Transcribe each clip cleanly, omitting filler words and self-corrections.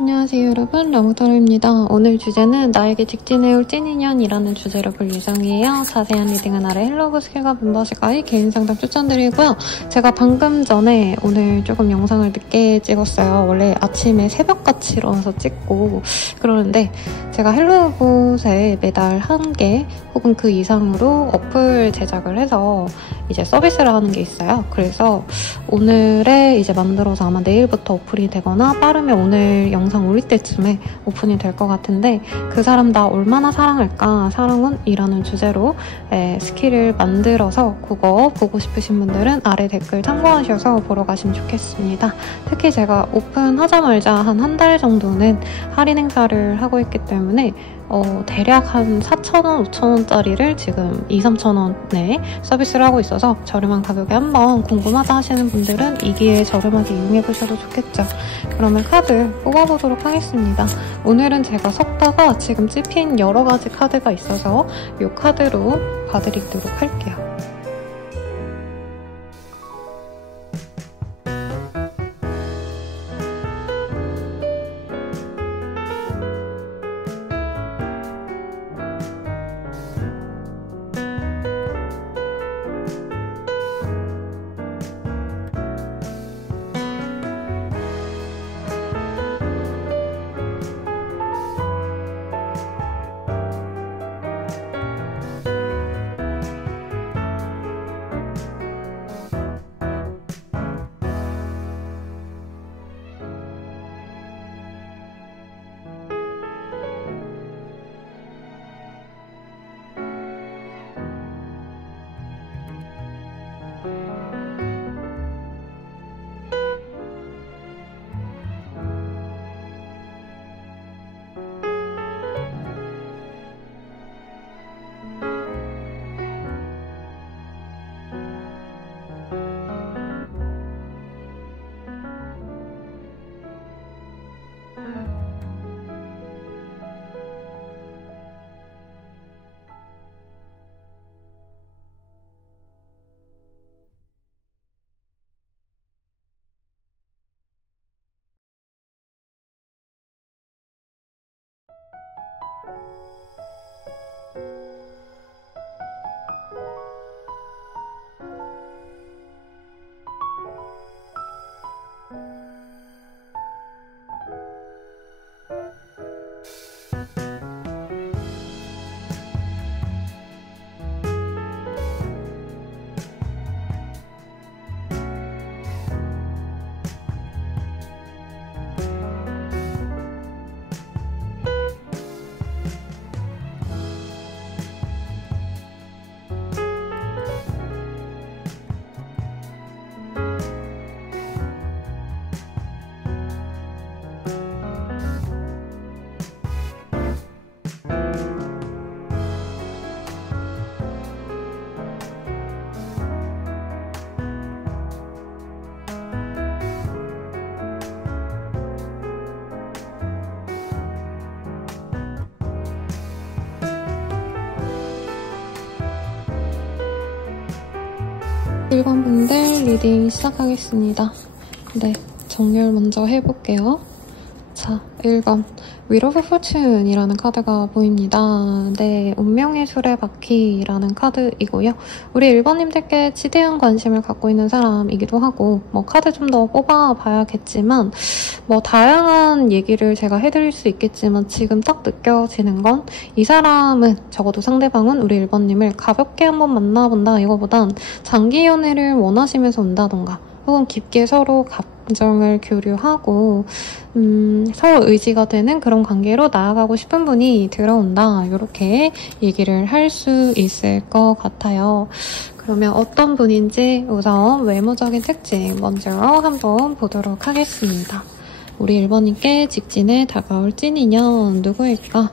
안녕하세요 여러분, 라무타로입니다. 오늘 주제는 나에게 직진해올 찐인연이라는 주제로 볼 예정이에요. 자세한 리딩은 아래 헬로우 스킬과 멤버십 가입 개인 상담 추천드리고요. 제가 방금 전에 오늘 조금 영상을 늦게 찍었어요. 원래 아침에 새벽같이 일어나서 찍고 그러는데 제가 헬로우봇에 매달 1개 혹은 그 이상으로 어플 제작을 해서 이제 서비스를 하는 게 있어요. 그래서 오늘에 이제 만들어서 아마 내일부터 오픈이 되거나 빠르면 오늘 영상 올릴 때쯤에 오픈이 될 것 같은데, 그 사람 나 얼마나 사랑할까? 사랑은? 이라는 주제로 스킬을 만들어서 그거 보고 싶으신 분들은 아래 댓글 참고하셔서 보러 가시면 좋겠습니다. 특히 제가 오픈하자마자 한 달 정도는 할인 행사를 하고 있기 때문에 대략 한 4,000원, 5,000원짜리를 지금 2,000~3,000원에 서비스를 하고 있어서 저렴한 가격에 한번 궁금하다 하시는 분들은 이 기회에 저렴하게 이용해보셔도 좋겠죠. 그러면 카드 뽑아보도록 하겠습니다. 오늘은 제가 섞다가 지금 찝힌 여러 가지 카드가 있어서 이 카드로 봐드리도록 할게요. 일반 분들 리딩 시작하겠습니다. 네, 정렬 먼저 해볼게요. 자, 1번 Wheel of Fortune이라는 카드가 보입니다. 네, 운명의 수레바퀴라는 카드이고요. 우리 1번님들께 지대한 관심을 갖고 있는 사람이기도 하고, 카드 좀 더 뽑아봐야겠지만 다양한 얘기를 제가 해드릴 수 있겠지만 지금 딱 느껴지는 건 이 사람은, 적어도 상대방은 우리 1번님을 가볍게 한번 만나본다 이거보단 장기 연애를 원하시면서 온다던가 혹은 깊게 서로 감정을 교류하고 서로 의지가 되는 그런 관계로 나아가고 싶은 분이 들어온다, 이렇게 얘기를 할 수 있을 것 같아요. 그러면 어떤 분인지 우선 외모적인 특징 먼저 한번 보도록 하겠습니다. 우리 1번님께 직진에 다가올 찐인연 누구일까?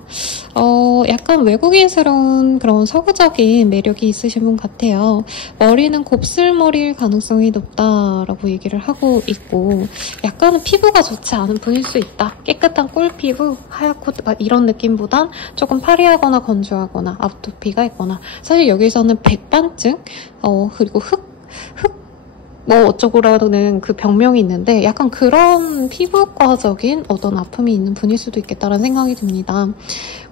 약간 외국인스러운 그런 서구적인 매력이 있으신 분 같아요. 머리는 곱슬머리일 가능성이 높다라고 얘기를 하고 있고, 약간은 피부가 좋지 않은 분일 수 있다. 깨끗한 꿀피부, 하얗고 이런 느낌보단 조금 파리하거나 건조하거나 아토피가 있거나, 사실 여기서는 백반증, 그리고 흙 뭐 어쩌고라는 그 병명이 있는데 약간 그런 피부과적인 어떤 아픔이 있는 분일 수도 있겠다라는 생각이 듭니다.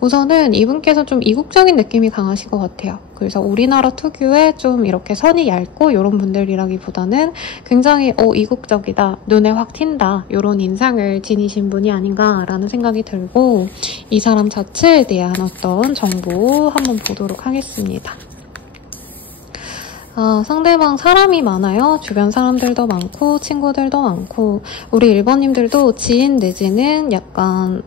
우선은 이분께서 좀 이국적인 느낌이 강하신 것 같아요. 그래서 우리나라 특유의 좀 이렇게 선이 얇고 이런 분들이라기보다는 굉장히 이국적이다, 눈에 확 튄다 이런 인상을 지니신 분이 아닌가라는 생각이 들고 이 사람 자체에 대한 어떤 정보 한번 보도록 하겠습니다. 상대방 사람이 많아요. 주변 사람들도 많고 친구들도 많고 우리 1번님들도 지인 내지는 약간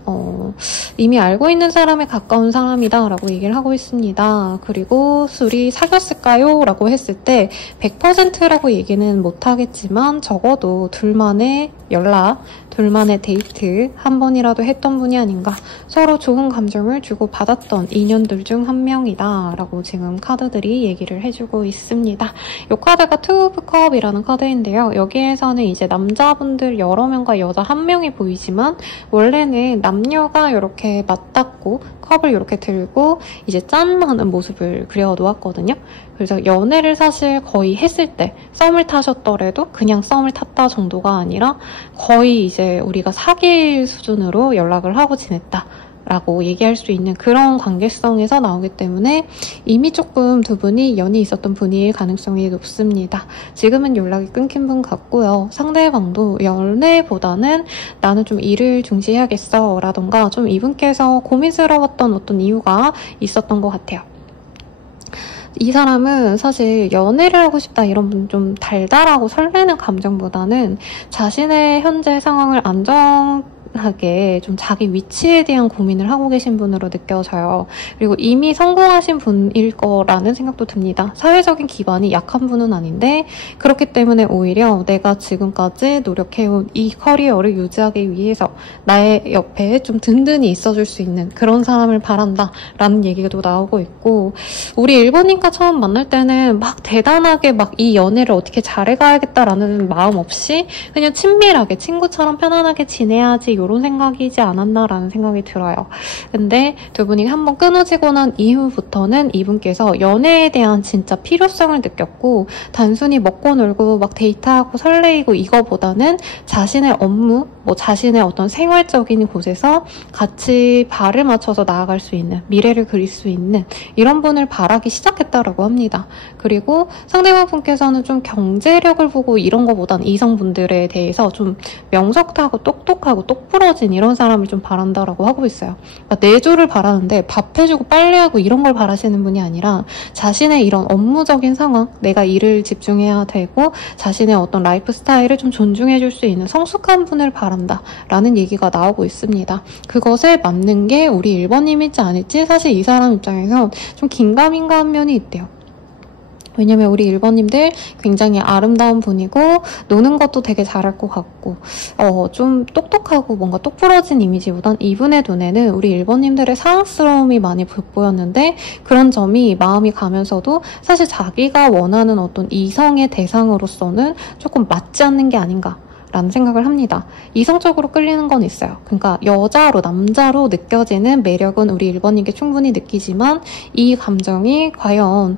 이미 알고 있는 사람에 가까운 사람이다 라고 얘기를 하고 있습니다. 그리고 둘이 사귀었을까요? 라고 했을 때 100%라고 얘기는 못하겠지만 적어도 둘만의 연락, 둘만의 데이트 한 번이라도 했던 분이 아닌가, 서로 좋은 감정을 주고받았던 인연들 중 한 명이다 라고 지금 카드들이 얘기를 해주고 있습니다. 이 카드가 투 오브 컵이라는 카드인데요. 여기에서는 이제 남자분들 여러 명과 여자 한 명이 보이지만 원래는 남녀가 이렇게 맞닿고 컵을 이렇게 들고 이제 짠 하는 모습을 그려놓았거든요. 그래서 연애를 사실 거의 했을 때 썸을 타셨더라도 그냥 썸을 탔다 정도가 아니라 거의 이제 우리가 사귈 수준으로 연락을 하고 지냈다 라고 얘기할 수 있는 그런 관계성에서 나오기 때문에 이미 조금 두 분이 연이 있었던 분일 가능성이 높습니다. 지금은 연락이 끊긴 분 같고요. 상대방도 연애보다는 나는 좀 일을 중시해야겠어 라던가 좀 이분께서 고민스러웠던 어떤 이유가 있었던 것 같아요. 이 사람은 사실 연애를 하고 싶다 이런 분 좀 달달하고 설레는 감정보다는 자신의 현재 상황을 안정하게 좀 자기 위치에 대한 고민을 하고 계신 분으로 느껴져요. 그리고 이미 성공하신 분일 거라는 생각도 듭니다. 사회적인 기반이 약한 분은 아닌데 그렇기 때문에 오히려 내가 지금까지 노력해온 이 커리어를 유지하기 위해서 나의 옆에 좀 든든히 있어줄 수 있는 그런 사람을 바란다 라는 얘기도 나오고 있고, 우리 1번님과 처음 만날 때는 막 대단하게 막 이 연애를 어떻게 잘해가야겠다라는 마음 없이 그냥 친밀하게 친구처럼 편안하게 지내야지 이런 생각이지 않았나라는 생각이 들어요. 근데 두 분이 한번 끊어지고 난 이후부터는 이분께서 연애에 대한 진짜 필요성을 느꼈고, 단순히 먹고 놀고 막 데이트하고 설레이고 이거보다는 자신의 업무, 뭐 자신의 어떤 생활적인 곳에서 같이 발을 맞춰서 나아갈 수 있는, 미래를 그릴 수 있는 이런 분을 바라기 시작했다라고 합니다. 그리고 상대방 분께서는 좀 경제력을 보고 이런 거보단 이성분들에 대해서 좀 명석하고 똑똑하고 똑부러진 이런 사람을 좀 바란다라고 하고 있어요. 그러니까 내조를 바라는데 밥 해주고 빨래하고 이런 걸 바라시는 분이 아니라 자신의 이런 업무적인 상황, 내가 일을 집중해야 되고 자신의 어떤 라이프 스타일을 좀 존중해줄 수 있는 성숙한 분을 바란다라는 얘기가 나오고 있습니다. 그것에 맞는 게 우리 1번님일지 아닐지 사실 이 사람 입장에서 좀 긴가민가한 면이 있대요. 왜냐면 우리 1번님들 굉장히 아름다운 분이고 노는 것도 되게 잘할 것 같고 좀 똑똑하고 뭔가 똑부러진 이미지보단 이분의 눈에는 우리 1번님들의 사랑스러움이 많이 돋보였는데 그런 점이 마음이 가면서도 사실 자기가 원하는 어떤 이성의 대상으로서는 조금 맞지 않는 게 아닌가 라는 생각을 합니다. 이성적으로 끌리는 건 있어요. 그러니까 여자로, 남자로 느껴지는 매력은 우리 1번님께 충분히 느끼지만 이 감정이 과연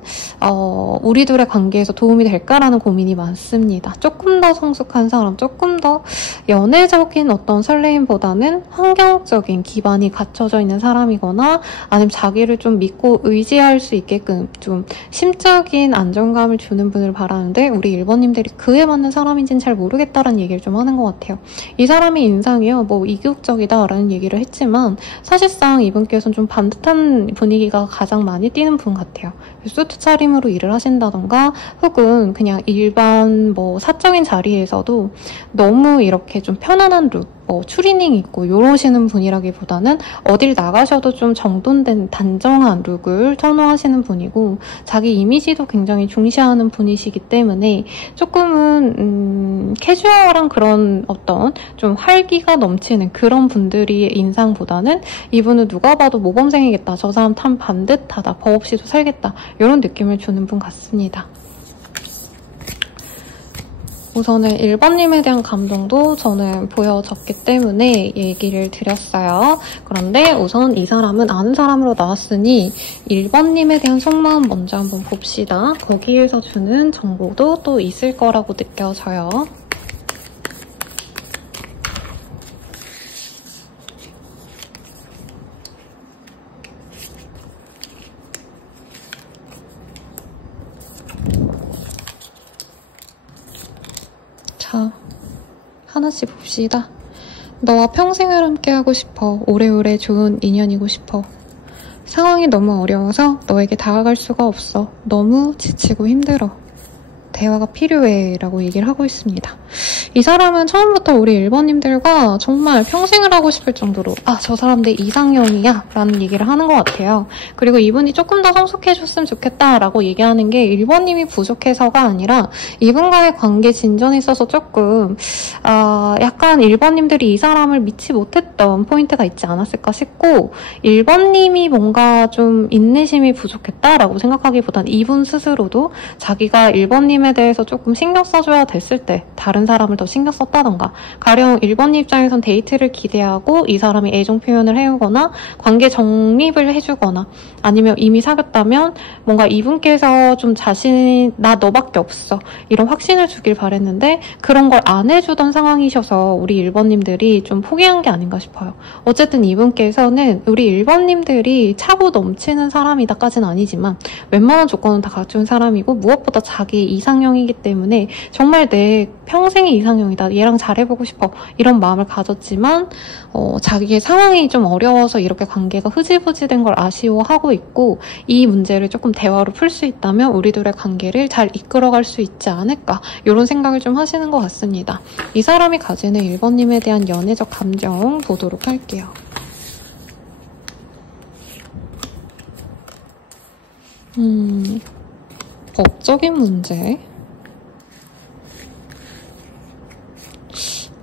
우리 둘의 관계에서 도움이 될까라는 고민이 많습니다. 조금 더 성숙한 사람, 조금 더 연애적인 어떤 설레임보다는 환경적인 기반이 갖춰져 있는 사람이거나 아니면 자기를 좀 믿고 의지할 수 있게끔 좀 심적인 안정감을 주는 분을 바라는데 우리 1번님들이 그에 맞는 사람인지는 잘 모르겠다라는 얘기를 좀 하는 것 같아요. 이 사람의 인상이요, 뭐 이국적이다라는 얘기를 했지만 사실상 이분께서는 좀 반듯한 분위기가 가장 많이 띄는 분 같아요. 수트 차림으로 일을 하신다던가 혹은 그냥 일반 뭐 사적인 자리에서도 너무 이렇게 좀 편안한 룩, 추리닝 입고 이러시는 분이라기보다는 어딜 나가셔도 좀 정돈된 단정한 룩을 선호하시는 분이고 자기 이미지도 굉장히 중시하는 분이시기 때문에 조금은 캐주얼한 그런 어떤 좀 활기가 넘치는 그런 분들의 인상보다는 이분은 누가 봐도 모범생이겠다, 저 사람 참 반듯하다, 법 없이도 살겠다 이런 느낌을 주는 분 같습니다. 우선은 1번님에 대한 감정도 저는 보여졌기 때문에 얘기를 드렸어요. 그런데 우선 이 사람은 아는 사람으로 나왔으니 1번님에 대한 속마음 먼저 한번 봅시다. 거기에서 주는 정보도 또 있을 거라고 느껴져요. 자, 하나씩 봅시다. 너와 평생을 함께하고 싶어. 오래오래 좋은 인연이고 싶어. 상황이 너무 어려워서 너에게 다가갈 수가 없어. 너무 지치고 힘들어. 대화가 필요해 라고 얘기를 하고 있습니다. 이 사람은 처음부터 우리 1번님들과 정말 평생을 하고 싶을 정도로 저 사람 내 이상형이야 라는 얘기를 하는 것 같아요. 그리고 이분이 조금 더 성숙해졌으면 좋겠다 라고 얘기하는 게 1번님이 부족해서가 아니라 이분과의 관계 진전에 있어서 조금 약간 1번님들이 이 사람을 믿지 못했던 포인트가 있지 않았을까 싶고 1번님이 뭔가 좀 인내심이 부족했다라고 생각하기보단 이분 스스로도 자기가 1번님에 대해서 조금 신경 써줘야 됐을 때 다른 사람을 더 신경 썼다던가 가령 1번님 입장에선 데이트를 기대하고 이 사람이 애정 표현을 해오거나 관계 정립을 해주거나 아니면 이미 사귀었다면 뭔가 이분께서 좀 나 너밖에 없어 이런 확신을 주길 바랬는데 그런 걸 안 해주던 상황이셔서 우리 1번님들이 좀 포기한 게 아닌가 싶어요. 어쨌든 이분께서는 우리 1번님들이 차고 넘치는 사람이다까지는 아니지만 웬만한 조건은 다 갖춘 사람이고 무엇보다 자기 이상형이기 때문에 정말 내 평생의 이상형이다. 얘랑 잘해보고 싶어. 이런 마음을 가졌지만 자기의 상황이 좀 어려워서 이렇게 관계가 흐지부지된 걸 아쉬워하고 있고 이 문제를 조금 대화로 풀 수 있다면 우리들의 관계를 잘 이끌어갈 수 있지 않을까 이런 생각을 좀 하시는 것 같습니다. 이 사람이 가지는 1번님에 대한 연애적 감정 보도록 할게요. 법적인 문제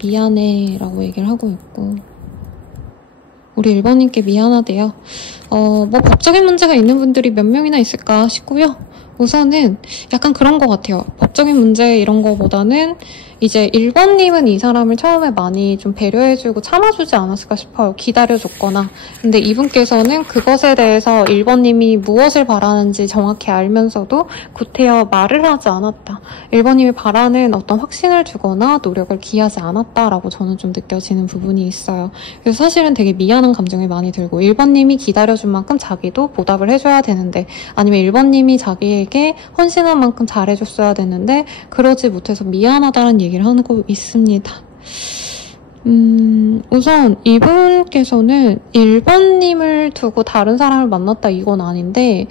미안해 라고 얘기를 하고 있고 우리 1번님께 미안하대요. 뭐 법적인 문제가 있는 분들이 몇 명이나 있을까 싶고요. 우선은 약간 그런 것 같아요. 법적인 문제 이런 거보다는 이제 1번님은 이 사람을 처음에 많이 좀 배려해주고 참아주지 않았을까 싶어요. 기다려줬거나. 근데 이분께서는 그것에 대해서 1번님이 무엇을 바라는지 정확히 알면서도 구태여 말을 하지 않았다. 1번님이 바라는 어떤 확신을 주거나 노력을 기하지 않았다라고 저는 좀 느껴지는 부분이 있어요. 그래서 사실은 되게 미안한 감정이 많이 들고 1번님이 기다려준 만큼 자기도 보답을 해줘야 되는데 아니면 1번님이 자기에게 헌신한 만큼 잘해줬어야 되는데 그러지 못해서 미안하다는 얘기를 하고 있습니다. 우선 이분께서는 1번님을 두고 다른 사람을 만났다 이건 아닌데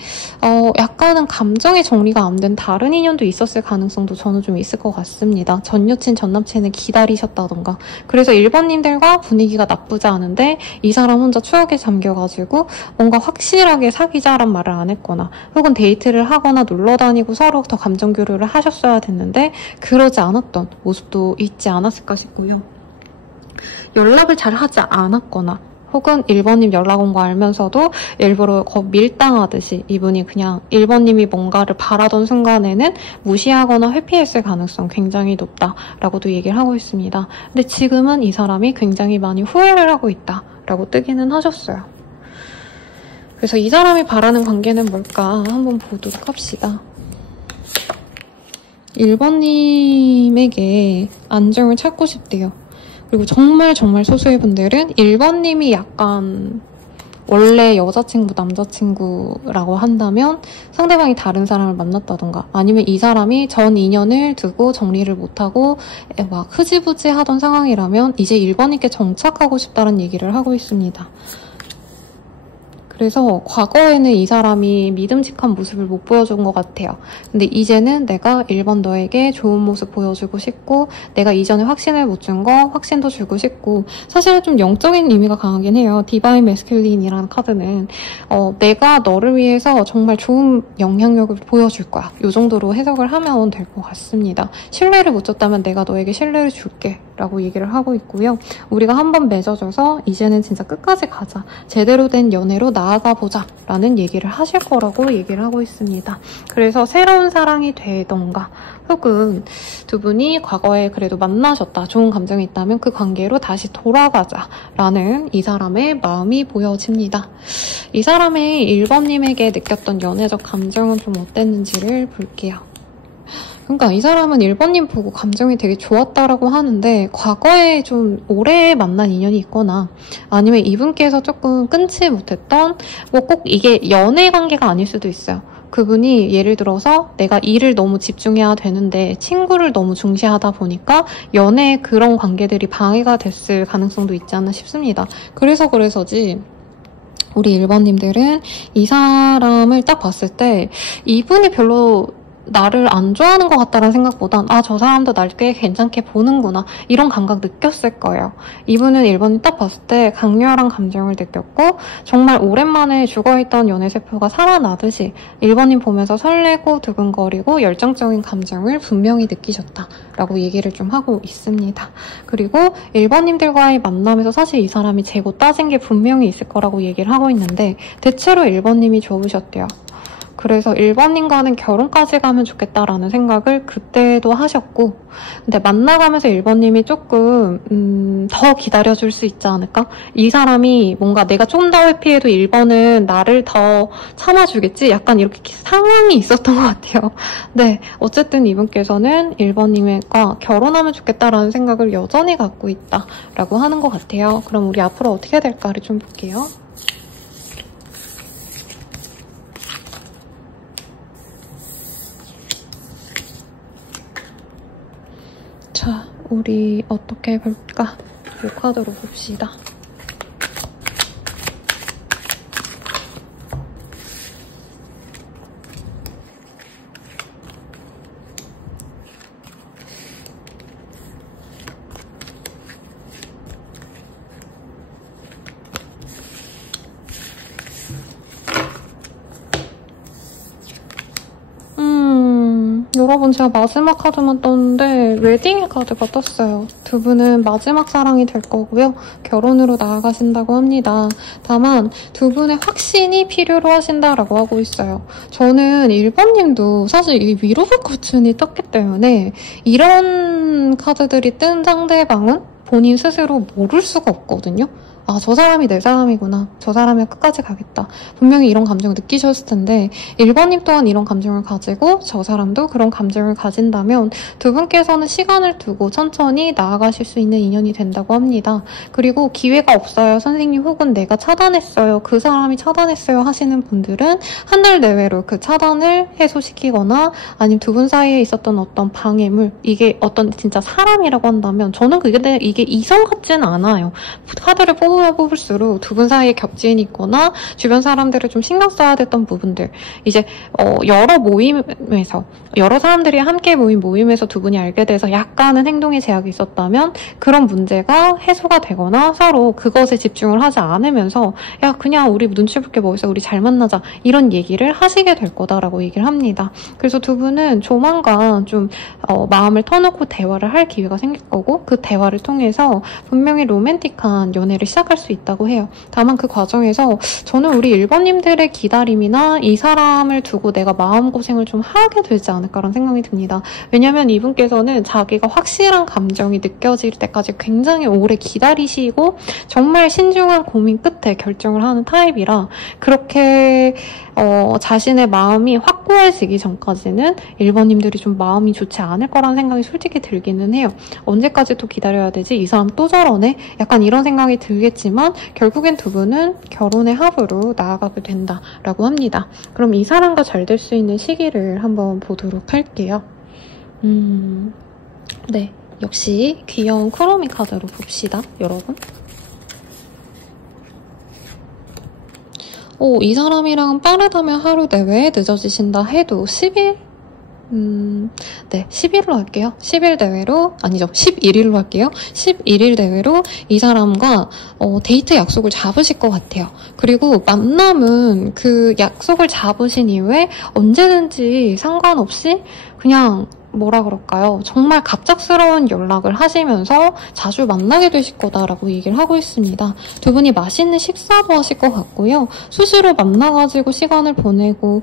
약간은 감정의 정리가 안 된 다른 인연도 있었을 가능성도 저는 좀 있을 것 같습니다. 전 여친, 전 남친을 기다리셨다던가 그래서 1번님들과 분위기가 나쁘지 않은데 이 사람 혼자 추억에 잠겨가지고 뭔가 확실하게 사귀자란 말을 안 했거나 혹은 데이트를 하거나 놀러 다니고 서로 더 감정 교류를 하셨어야 됐는데 그러지 않았던 모습도 있지 않았을까 싶고요. 연락을 잘 하지 않았거나 혹은 1번님 연락 온 거 알면서도 일부러 밀당하듯이 이분이 그냥 1번님이 뭔가를 바라던 순간에는 무시하거나 회피했을 가능성 굉장히 높다라고도 얘기를 하고 있습니다. 근데 지금은 이 사람이 굉장히 많이 후회를 하고 있다라고 뜨기는 하셨어요. 그래서 이 사람이 바라는 관계는 뭘까 한번 보도록 합시다. 1번님에게 안정을 찾고 싶대요. 그리고 정말 소수의 분들은 1번님이 약간 원래 여자친구, 남자친구라고 한다면 상대방이 다른 사람을 만났다던가 아니면 이 사람이 전 인연을 두고 정리를 못하고 막 흐지부지 하던 상황이라면 이제 1번님께 정착하고 싶다는 얘기를 하고 있습니다. 그래서 과거에는 이 사람이 믿음직한 모습을 못 보여준 것 같아요. 근데 이제는 내가 1번 너에게 좋은 모습 보여주고 싶고 내가 이전에 확신을 못 준 거 확신도 주고 싶고 사실은 좀 영적인 의미가 강하긴 해요. 디바인 메스큘린이라는 카드는 내가 너를 위해서 정말 좋은 영향력을 보여줄 거야. 이 정도로 해석을 하면 될 것 같습니다. 신뢰를 못 줬다면 내가 너에게 신뢰를 줄게 라고 얘기를 하고 있고요. 우리가 한번 맺어줘서 이제는 진짜 끝까지 가자. 제대로 된 연애로 나아가 보자 라는 얘기를 하실 거라고 얘기를 하고 있습니다. 그래서 새로운 사랑이 되던가 혹은 두 분이 과거에 그래도 만나셨다, 좋은 감정이 있다면 그 관계로 다시 돌아가자라는 이 사람의 마음이 보여집니다. 이 사람의 1번님에게 느꼈던 연애적 감정은 좀 어땠는지를 볼게요. 그러니까 이 사람은 1번님 보고 감정이 되게 좋았다라고 하는데 과거에 좀 오래 만난 인연이 있거나 아니면 이분께서 조금 끊지 못했던 뭐 꼭 이게 연애 관계가 아닐 수도 있어요. 그분이 예를 들어서 내가 일을 너무 집중해야 되는데 친구를 너무 중시하다 보니까 연애 그런 관계들이 방해가 됐을 가능성도 있지 않나 싶습니다. 그래서지 우리 1번님들은 이 사람을 딱 봤을 때 이분이 별로 나를 안 좋아하는 것 같다는 생각보단 저 사람도 날 꽤 괜찮게 보는구나 이런 감각 느꼈을 거예요. 이분은 1번이 딱 봤을 때 강렬한 감정을 느꼈고 정말 오랜만에 죽어있던 연애세포가 살아나듯이 1번님 보면서 설레고 두근거리고 열정적인 감정을 분명히 느끼셨다라고 얘기를 좀 하고 있습니다. 그리고 1번님들과의 만남에서 사실 이 사람이 재고 따진 게 분명히 있을 거라고 얘기를 하고 있는데 대체로 1번님이 좋으셨대요. 그래서 1번님과는 결혼까지 가면 좋겠다라는 생각을 그때도 하셨고 근데 만나가면서 1번님이 조금 더 기다려줄 수 있지 않을까? 이 사람이 뭔가 내가 좀 더 회피해도 1번은 나를 더 참아주겠지? 약간 이렇게 상황이 있었던 것 같아요. 네, 어쨌든 이분께서는 1번님과 결혼하면 좋겠다라는 생각을 여전히 갖고 있다라고 하는 것 같아요. 그럼 우리 앞으로 어떻게 될까를 좀 볼게요. 자, 우리 어떻게 볼까? 이 카드로 봅시다. 여러분 제가 마지막 카드만 떴는데 웨딩의 카드가 떴어요. 두 분은 마지막 사랑이 될 거고요. 결혼으로 나아가신다고 합니다. 다만 두 분의 확신이 필요로 하신다라고 하고 있어요. 저는 1번님도 사실 이 윌 오브 포춘이 떴기 때문에 이런 카드들이 뜬 상대방은 본인 스스로 모를 수가 없거든요. 저 사람이 내 사람이구나. 저 사람이랑 끝까지 가겠다. 분명히 이런 감정을 느끼셨을 텐데 1번님 또한 이런 감정을 가지고 저 사람도 그런 감정을 가진다면 두 분께서는 시간을 두고 천천히 나아가실 수 있는 인연이 된다고 합니다. 그리고 기회가 없어요. 선생님 혹은 내가 차단했어요. 그 사람이 차단했어요 하시는 분들은 한 달 내외로 그 차단을 해소시키거나 아니면 두 분 사이에 있었던 어떤 방해물 이게 어떤 진짜 사람이라고 한다면 저는 이게 이성 같지는 않아요. 카드를 뽑을수록 두 분 사이에 겹진이 있거나 주변 사람들을 좀 신경 써야 됐던 부분들 이제 여러 모임에서 여러 사람들이 함께 모인 모임에서 두 분이 알게 돼서 약간은 행동의 제약이 있었다면 그런 문제가 해소가 되거나 서로 그것에 집중을 하지 않으면서 야 그냥 우리 눈치 볼 게 뭐 있어 우리 잘 만나자 이런 얘기를 하시게 될 거다라고 얘기를 합니다. 그래서 두 분은 조만간 좀 마음을 터놓고 대화를 할 기회가 생길 거고 그 대화를 통해서 분명히 로맨틱한 연애를 시작할 수 있다고 해요. 다만 그 과정에서 저는 우리 1번님들의 기다림이나 이 사람을 두고 내가 마음고생을 좀 하게 되지 않을까라는 생각이 듭니다. 왜냐면 이분께서는 자기가 확실한 감정이 느껴질 때까지 굉장히 오래 기다리시고 정말 신중한 고민 끝에 결정을 하는 타입이라 그렇게 자신의 마음이 확고해지기 전까지는 1번님들이 좀 마음이 좋지 않을 거라는 생각이 솔직히 들기는 해요. 언제까지 또 기다려야 되지? 이 사람 또 저러네? 약간 이런 생각이 들겠지만 결국엔 두 분은 결혼의 합으로 나아가게 된다라고 합니다. 그럼 이 사람과 잘 될 수 있는 시기를 한번 보도록 할게요. 네, 역시 귀여운 크로미 카드로 봅시다, 여러분. 이 사람이랑 빠르다면 하루 내외에 늦어지신다 해도 10일? 네, 10일로 할게요. 10일 내외로, 아니죠, 11일로 할게요. 11일 내외로 이 사람과 데이트 약속을 잡으실 것 같아요. 그리고 만남은 그 약속을 잡으신 이후에 언제든지 상관없이 그냥 뭐라 그럴까요? 정말 갑작스러운 연락을 하시면서 자주 만나게 되실 거다라고 얘기를 하고 있습니다. 두 분이 맛있는 식사도 하실 것 같고요. 수시로 만나가지고 시간을 보내고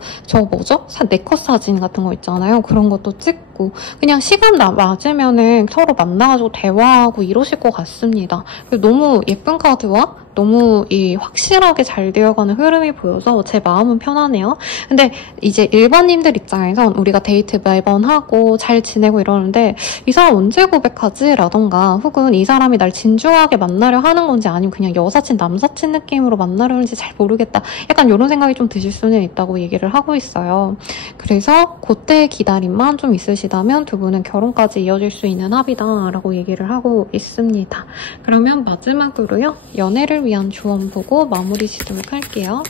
네컷 사진 같은 거 있잖아요. 그런 것도 찍고 그냥 시간 맞으면은 서로 만나가지고 대화하고 이러실 것 같습니다. 너무 예쁜 카드와 너무 확실하게 잘 되어가는 흐름이 보여서 제 마음은 편하네요. 근데 이제 일반님들 입장에선 우리가 데이트 매번 하고 잘 지내고 이러는데 이 사람 언제 고백하지? 라던가 혹은 이 사람이 날 진중하게 만나려 하는 건지 아니면 그냥 여사친, 남사친 느낌으로 만나려는지 잘 모르겠다. 약간 이런 생각이 좀 드실 수는 있다고 얘기를 하고 있어요. 그래서 그때의 기다림만 좀 있으시다면 두 분은 결혼까지 이어질 수 있는 합이다라고 얘기를 하고 있습니다. 그러면 마지막으로요. 연애를 위한 조언 보고 마무리 지도록 할게요.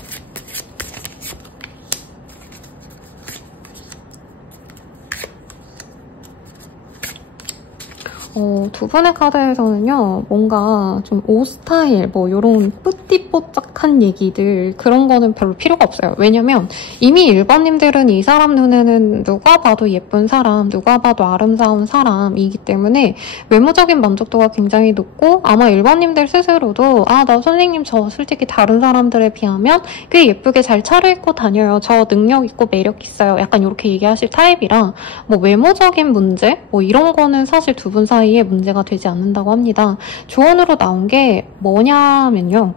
두 분의 카드에서는요, 뭔가 좀 옷 스타일, 요런 뿌띠뽀짝한 얘기들, 그런 거는 별로 필요가 없어요. 왜냐면 이미 일반님들은 이 사람 눈에는 누가 봐도 예쁜 사람, 누가 봐도 아름다운 사람이기 때문에 외모적인 만족도가 굉장히 높고 아마 일반님들 스스로도 나 선생님 저 솔직히 다른 사람들에 비하면 꽤 예쁘게 잘 차려입고 다녀요. 저 능력 있고 매력 있어요. 약간 이렇게 얘기하실 타입이라 외모적인 문제? 이런 거는 사실 두 분 사이에 문제가 되지 않는다고 합니다. 조언으로 나온 게 뭐냐면요.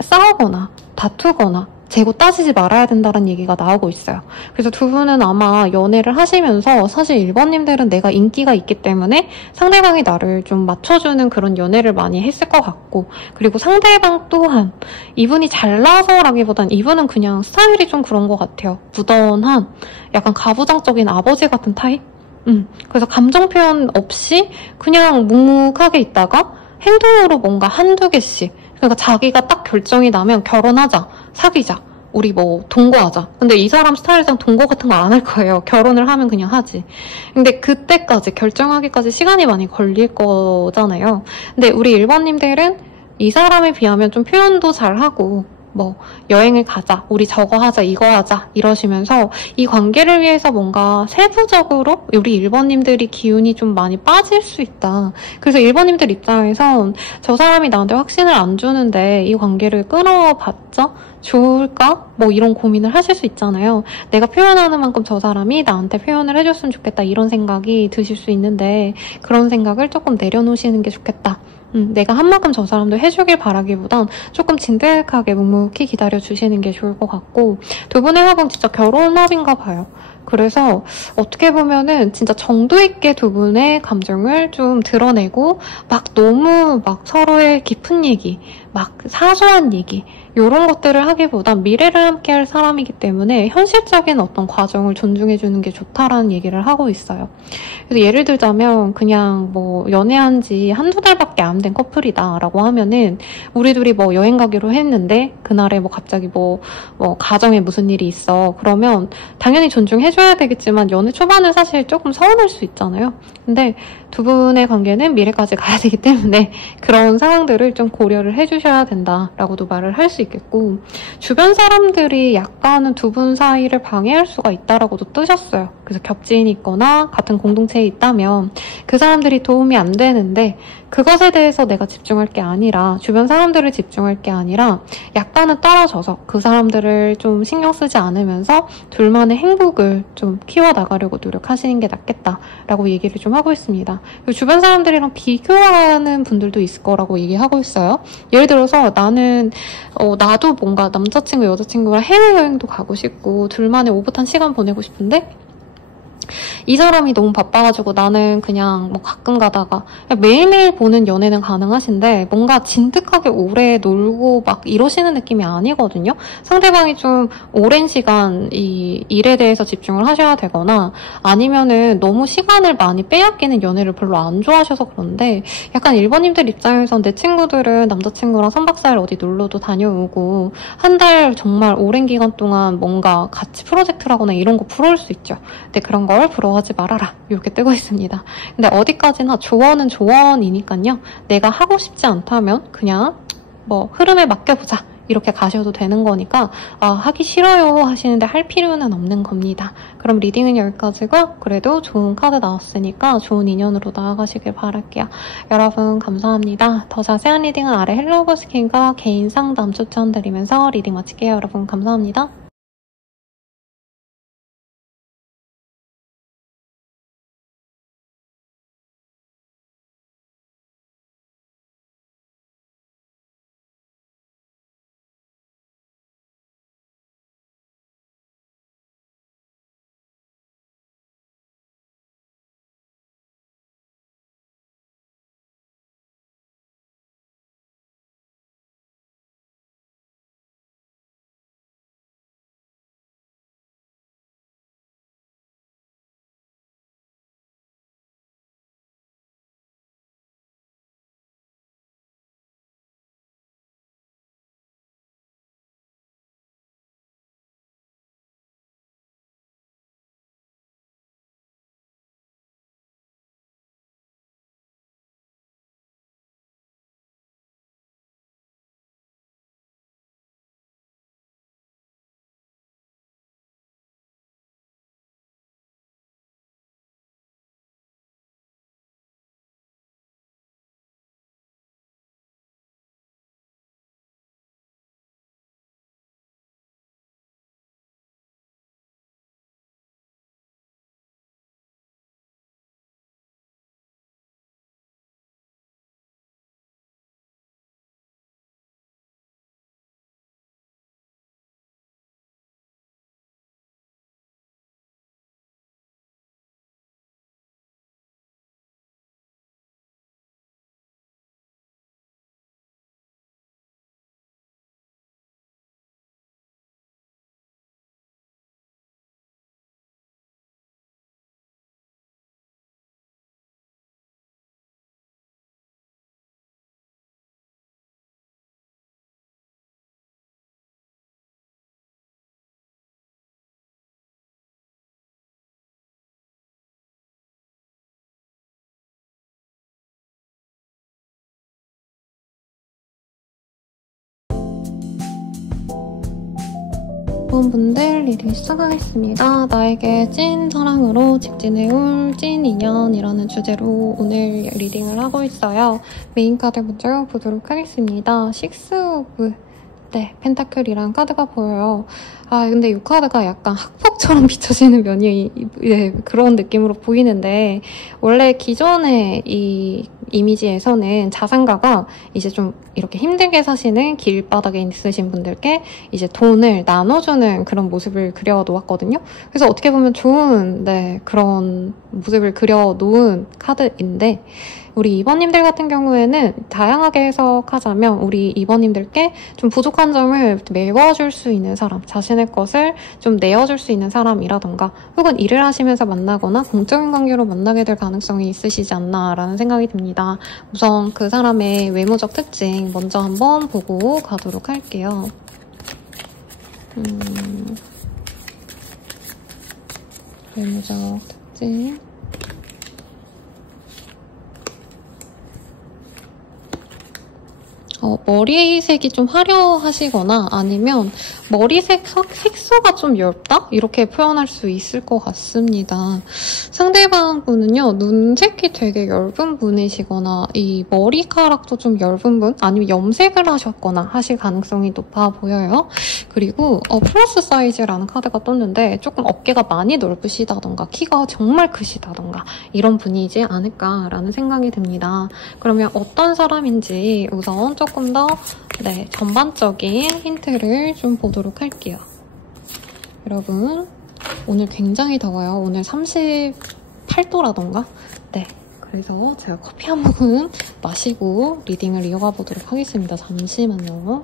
싸우거나 다투거나 재고 따지지 말아야 된다는 얘기가 나오고 있어요. 그래서 두 분은 아마 연애를 하시면서 사실 일반님들은 내가 인기가 있기 때문에 상대방이 나를 좀 맞춰주는 그런 연애를 많이 했을 것 같고 그리고 상대방 또한 이분이 잘나서라기보단 이분은 그냥 스타일이 좀 그런 것 같아요. 무던한 약간 가부장적인 아버지 같은 타입? 그래서 감정 표현 없이 그냥 묵묵하게 있다가 행동으로 뭔가 한두 개씩 그러니까 자기가 딱 결정이 나면 결혼하자, 사귀자, 우리 동거하자. 근데 이 사람 스타일상 동거 같은 거 안 할 거예요. 결혼을 하면 그냥 하지. 근데 그때까지 결정하기까지 시간이 많이 걸릴 거잖아요. 근데 우리 일반님들은 이 사람에 비하면 좀 표현도 잘하고 여행을 가자, 우리 저거 하자, 이거 하자 이러시면서 이 관계를 위해서 뭔가 세부적으로 우리 1번님들이 기운이 좀 많이 빠질 수 있다. 그래서 1번님들 입장에선 저 사람이 나한테 확신을 안 주는데 이 관계를 끊어봤자 좋을까? 이런 고민을 하실 수 있잖아요. 내가 표현하는 만큼 저 사람이 나한테 표현을 해줬으면 좋겠다 이런 생각이 드실 수 있는데 그런 생각을 조금 내려놓으시는 게 좋겠다. 내가 한 만큼 저 사람도 해주길 바라기보단 조금 진득하게 묵묵히 기다려주시는 게 좋을 것 같고 두 분의 합은 진짜 결혼합인가 봐요. 그래서 어떻게 보면은 진짜 정도 있게 두 분의 감정을 좀 드러내고 너무 서로의 깊은 얘기, 사소한 얘기 이런 것들을 하기보단 미래를 함께 할 사람이기 때문에 현실적인 어떤 과정을 존중해주는 게 좋다라는 얘기를 하고 있어요. 그래서 예를 들자면 그냥 연애한 지 한두 달밖에 안 된 커플이다라고 하면은 우리 둘이 여행 가기로 했는데 그날에 갑자기 가정에 무슨 일이 있어. 그러면 당연히 존중해줘야 되겠지만 연애 초반은 사실 조금 서운할 수 있잖아요. 근데 두 분의 관계는 미래까지 가야 되기 때문에 그런 상황들을 좀 고려를 해주셔야 된다라고도 말을 할 수 있겠고 주변 사람들이 약간은 두 분 사이를 방해할 수가 있다라고도 뜨셨어요. 그래서 겹지인이 있거나 같은 공동체에 있다면 그 사람들이 도움이 안 되는데 그것에 대해서 내가 집중할 게 아니라 주변 사람들을 집중할 게 아니라 약간은 떨어져서 그 사람들을 좀 신경 쓰지 않으면서 둘만의 행복을 좀 키워나가려고 노력하시는 게 낫겠다라고 얘기를 좀 하고 있습니다. 그리고 주변 사람들이랑 비교하는 분들도 있을 거라고 얘기하고 있어요. 예를 들어서 나도 뭔가 남자친구, 여자친구랑 해외여행도 가고 싶고 둘만의 오붓한 시간 보내고 싶은데 이 사람이 너무 바빠가지고 나는 그냥 가끔 가다가 매일매일 보는 연애는 가능하신데 뭔가 진득하게 오래 놀고 이러시는 느낌이 아니거든요. 상대방이 좀 오랜 시간 이 일에 대해서 집중을 하셔야 되거나 아니면은 너무 시간을 많이 빼앗기는 연애를 별로 안 좋아하셔서 그런데 약간 1번님들 입장에선 내 친구들은 남자친구랑 3박 4일 어디 놀러도 다녀오고 한 달 정말 오랜 기간 동안 뭔가 같이 프로젝트를 하거나 이런 거 부러울 수 있죠. 근데 그런 걸 부러워하지 말아라 이렇게 뜨고 있습니다. 근데 어디까지나 조언은 조언이니까요. 내가 하고 싶지 않다면 그냥 흐름에 맡겨보자 이렇게 가셔도 되는 거니까 하기 싫어요 하시는데 할 필요는 없는 겁니다. 그럼 리딩은 여기까지고 그래도 좋은 카드 나왔으니까 좋은 인연으로 나아가시길 바랄게요. 여러분 감사합니다. 더 자세한 리딩은 아래 헬로우 스킨과 개인 상담 추천드리면서 리딩 마칠게요. 여러분 감사합니다. 분들 리딩 시작하겠습니다. 나에게 찐 사랑으로 직진해올 찐 인연이라는 주제로 오늘 리딩을 하고 있어요. 메인 카드 먼저 보도록 하겠습니다. 식스 오브 펜타클이란 카드가 보여요. 근데 이 카드가 약간 학폭처럼 비춰지는 면이 그런 느낌으로 보이는데 원래 기존의 이 이미지에서는 자산가가 이제 좀 이렇게 힘들게 사시는 길바닥에 있으신 분들께 이제 돈을 나눠주는 그런 모습을 그려놓았거든요. 그래서 어떻게 보면 좋은 그런 모습을 그려놓은 카드인데 우리 2번님들 같은 경우에는 다양하게 해석하자면 우리 2번님들께 좀 부족한 점을 메워줄 수 있는 사람, 자신의 것을 좀 내어줄 수 있는 사람이라던가 혹은 일을 하시면서 만나거나 공적인 관계로 만나게 될 가능성이 있으시지 않나라는 생각이 듭니다. 우선 그 사람의 외모적 특징 먼저 한번 보고 가도록 할게요. 외모적 특징 머리색이 좀 화려하시거나 아니면 머리색 색소가 좀 엷다? 이렇게 표현할 수 있을 것 같습니다. 상대방 분은요, 눈색이 되게 엷은 분이시거나 이 머리카락도 좀 엷은 분? 아니면 염색을 하셨거나 하실 가능성이 높아 보여요. 그리고 플러스 사이즈라는 카드가 떴는데 조금 어깨가 많이 넓으시다던가 키가 정말 크시다던가 이런 분이지 않을까라는 생각이 듭니다. 그러면 어떤 사람인지 우선 조금 더 전반적인 힌트를 좀 보도록 할게요. 여러분 오늘 굉장히 더워요. 오늘 38도라던가 그래서 제가 커피 한 모금 마시고 리딩을 이어가 보도록 하겠습니다. 잠시만요.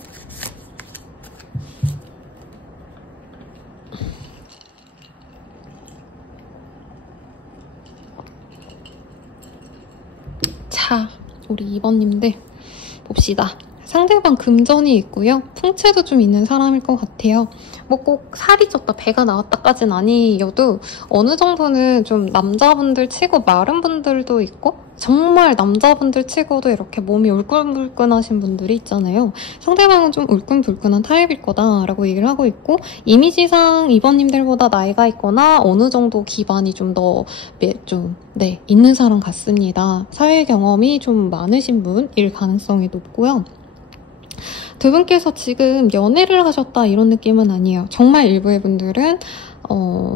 자, 우리 2번님들 봅시다. 상대방 금전이 있고요. 풍채도 좀 있는 사람일 것 같아요. 뭐 꼭 살이 쪘다, 배가 나왔다까진 아니어도 어느 정도는 좀 남자분들 치고 마른 분들도 있고 정말 남자분들 치고도 이렇게 몸이 울끈불끈하신 분들이 있잖아요. 상대방은 좀 울끈불끈한 타입일 거다라고 얘기를 하고 있고 이미지상 이번님들보다 나이가 있거나 어느 정도 기반이 좀 더 있는 사람 같습니다. 사회 경험이 좀 많으신 분일 가능성이 높고요. 두 분께서 지금 연애를 하셨다 이런 느낌은 아니에요. 정말 일부의 분들은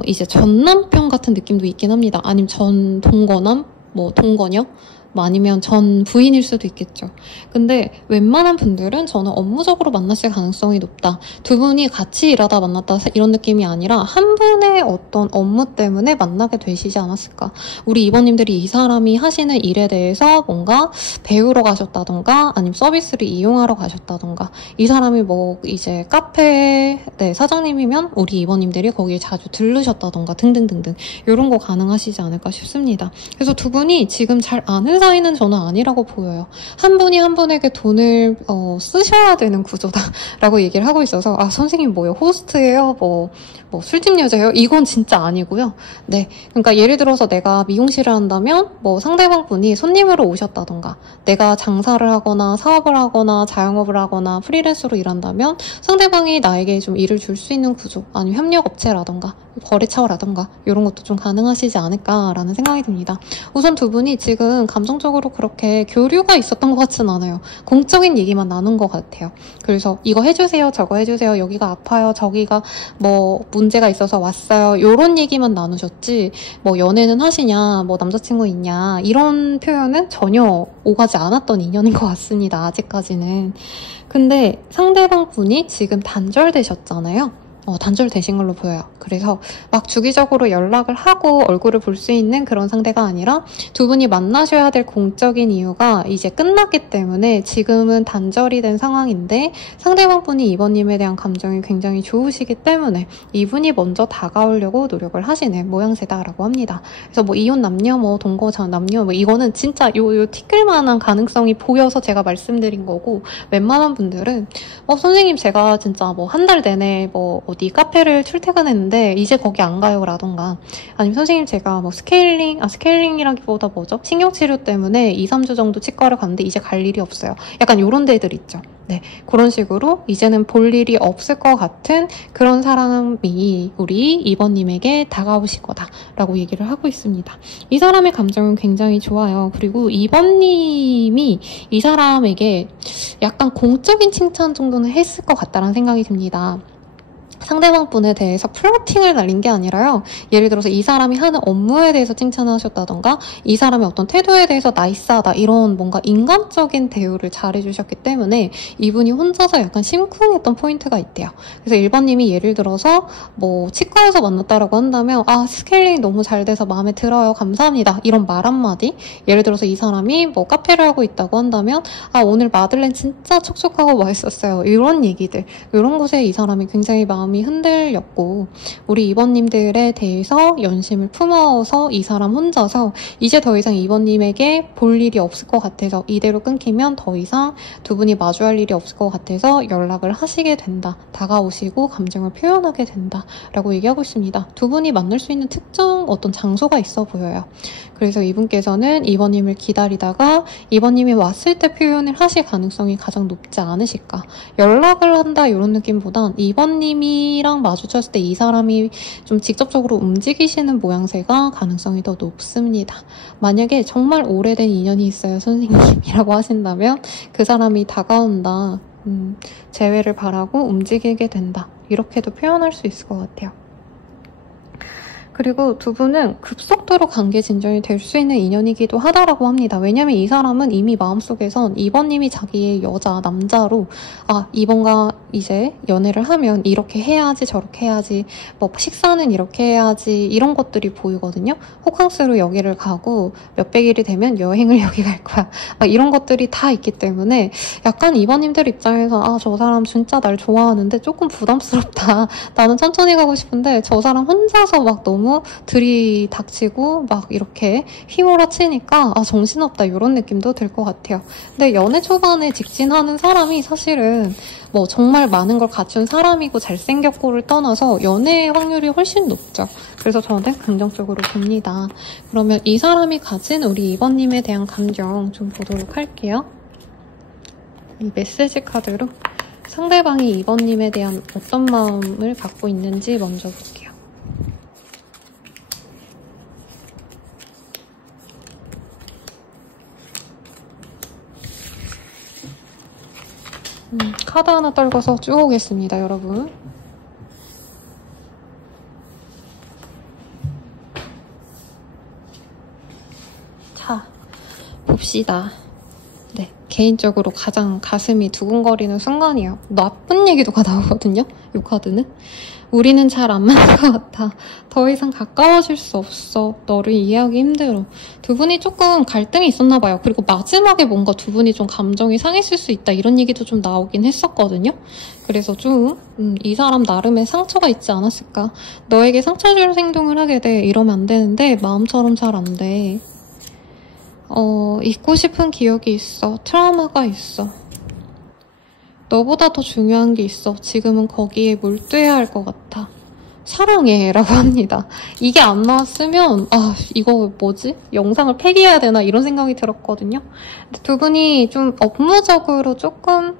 이제 전 남편 같은 느낌도 있긴 합니다. 아니면 전 동거남? 뭐 동거녀? 뭐 아니면 전 부인일 수도 있겠죠. 근데 웬만한 분들은 저는 업무적으로 만났을 가능성이 높다. 두 분이 같이 일하다 만났다 이런 느낌이 아니라 한 분의 어떤 업무 때문에 만나게 되시지 않았을까. 우리 이번님들이 이 사람이 하시는 일에 대해서 뭔가 배우러 가셨다던가 아니면 서비스를 이용하러 가셨다던가 이 사람이 뭐 이제 카페 사장님이면 우리 이번님들이 거기에 자주 들르셨다던가 등등등등 이런 거 가능하시지 않을까 싶습니다. 그래서 두 분이 지금 잘 아는 사이는 저는 아니라고 보여요. 한 분이 한 분에게 돈을 쓰셔야 되는 구조다라고 얘기를 하고 있어서 아 선생님 뭐요? 호스트예요? 뭐 술집 여자예요? 이건 진짜 아니고요. 네, 그러니까 예를 들어서 내가 미용실을 한다면 뭐 상대방 분이 손님으로 오셨다던가 내가 장사를 하거나 사업을 하거나 자영업을 하거나 프리랜서로 일한다면 상대방이 나에게 좀 일을 줄 수 있는 구조 아니면 협력업체라던가 거래처라던가 이런 것도 좀 가능하시지 않을까라는 생각이 듭니다. 우선 두 분이 지금 감정적으로 그렇게 교류가 있었던 것 같진 않아요. 공적인 얘기만 나눈 것 같아요. 그래서 이거 해주세요, 저거 해주세요, 여기가 아파요, 저기가 뭐 문제가 있어서 왔어요, 이런 얘기만 나누셨지 뭐 연애는 하시냐, 뭐 남자친구 있냐 이런 표현은 전혀 오가지 않았던 인연인 것 같습니다. 아직까지는. 근데 상대방 분이 지금 단절되셨잖아요. 단절되신 걸로 보여요. 그래서 막 주기적으로 연락을 하고 얼굴을 볼 수 있는 그런 상대가 아니라 두 분이 만나셔야 될 공적인 이유가 이제 끝났기 때문에 지금은 단절이 된 상황인데 상대방 분이 이번님에 대한 감정이 굉장히 좋으시기 때문에 이분이 먼저 다가오려고 노력을 하시는 모양새다라고 합니다. 그래서 뭐 이혼 남녀, 뭐 동거 전 남녀, 뭐 이거는 진짜 요 티끌만한 가능성이 보여서 제가 말씀드린 거고 웬만한 분들은 선생님 제가 진짜 뭐 한 달 내내 뭐 어디 카페를 출퇴근했는데 이제 거기 안 가요 라던가 아니면 선생님 제가 뭐 스케일링이라기보다 뭐죠? 신경치료 때문에 2-3주 정도 치과를 갔는데 이제 갈 일이 없어요. 약간 요런 데들 있죠. 네, 그런 식으로 이제는 볼 일이 없을 것 같은 그런 사람이 우리 이번님에게 다가오실 거다라고 얘기를 하고 있습니다. 이 사람의 감정은 굉장히 좋아요. 그리고 이번님이 이 사람에게 약간 공적인 칭찬 정도는 했을 것 같다라는 생각이 듭니다. 상대방 분에 대해서 플러팅을 날린 게 아니라요. 예를 들어서 이 사람이 하는 업무에 대해서 칭찬을 하셨다던가 이 사람의 어떤 태도에 대해서 나이스하다 이런 뭔가 인간적인 대우를 잘해주셨기 때문에 이분이 혼자서 약간 심쿵했던 포인트가 있대요. 그래서 1번님이 예를 들어서 뭐 치과에서 만났다라고 한다면 아 스케일링이 너무 잘 돼서 마음에 들어요, 감사합니다 이런 말 한마디. 예를 들어서 이 사람이 뭐 카페를 하고 있다고 한다면 아 오늘 마들렌 진짜 촉촉하고 맛있었어요 이런 얘기들, 이런 곳에 이 사람이 굉장히 마음이 흔들렸고 우리 이번님들에 대해서 연심을 품어서 이 사람 혼자서 이제 더 이상 이번님에게 볼 일이 없을 것 같아서 이대로 끊기면 더 이상 두 분이 마주할 일이 없을 것 같아서 연락을 하시게 된다, 다가오시고 감정을 표현하게 된다 라고 얘기하고 있습니다. 두 분이 만날 수 있는 특정 어떤 장소가 있어 보여요. 그래서 이분께서는 이번님을 기다리다가 이번님이 왔을 때 표현을 하실 가능성이 가장 높지 않으실까. 연락을 한다 이런 느낌보단 이번님이랑 마주쳤을 때 이 사람이 좀 직접적으로 움직이시는 모양새가 가능성이 더 높습니다. 만약에 정말 오래된 인연이 있어요 선생님이라고 하신다면 그 사람이 다가온다, 재회를 바라고 움직이게 된다 이렇게도 표현할 수 있을 것 같아요. 그리고 두 분은 급속도로 관계 진전이 될 수 있는 인연이기도 하다라고 합니다. 왜냐면 이 사람은 이미 마음속에선 이번님이 자기의 여자, 남자로 아 이번과 이제 연애를 하면 이렇게 해야지 저렇게 해야지 뭐 식사는 이렇게 해야지 이런 것들이 보이거든요. 호캉스로 여기를 가고 몇백일이 되면 여행을 여기 갈 거야. 이런 것들이 다 있기 때문에 약간 이번님들 입장에서 아 저 사람 진짜 날 좋아하는데 조금 부담스럽다. 나는 천천히 가고 싶은데 저 사람 혼자서 막 너무 너무 들이닥치고 막 이렇게 휘몰아치니까 아 정신없다 이런 느낌도 들 것 같아요. 근데 연애 초반에 직진하는 사람이 사실은 뭐 정말 많은 걸 갖춘 사람이고 잘생겼고를 떠나서 연애 확률이 훨씬 높죠. 그래서 저는 긍정적으로 봅니다. 그러면 이 사람이 가진 우리 2번님에 대한 감정 좀 보도록 할게요. 이 메시지 카드로 상대방이 2번님에 대한 어떤 마음을 갖고 있는지 먼저 볼게요. 카드 하나 떨궈서 쭉 오겠습니다, 여러분. 자, 봅시다. 네, 개인적으로 가장 가슴이 두근거리는 순간이에요. 나쁜 얘기도 나오거든요, 이 카드는. 우리는 잘 안 맞는 것 같아. 더 이상 가까워질 수 없어. 너를 이해하기 힘들어. 두 분이 조금 갈등이 있었나 봐요. 그리고 마지막에 뭔가 두 분이 좀 감정이 상했을 수 있다 이런 얘기도 좀 나오긴 했었거든요. 그래서 좀 이 사람 나름의 상처가 있지 않았을까. 너에게 상처 줄 행동을 하게 돼. 이러면 안 되는데 마음처럼 잘 안 돼. 잊고 싶은 기억이 있어. 트라우마가 있어. 너보다 더 중요한 게 있어. 지금은 거기에 몰두해야 할 것 같아. 사랑해 라고 합니다. 이게 안 나왔으면 이거 뭐지? 영상을 폐기해야 되나 이런 생각이 들었거든요. 근데 두 분이 좀 업무적으로 조금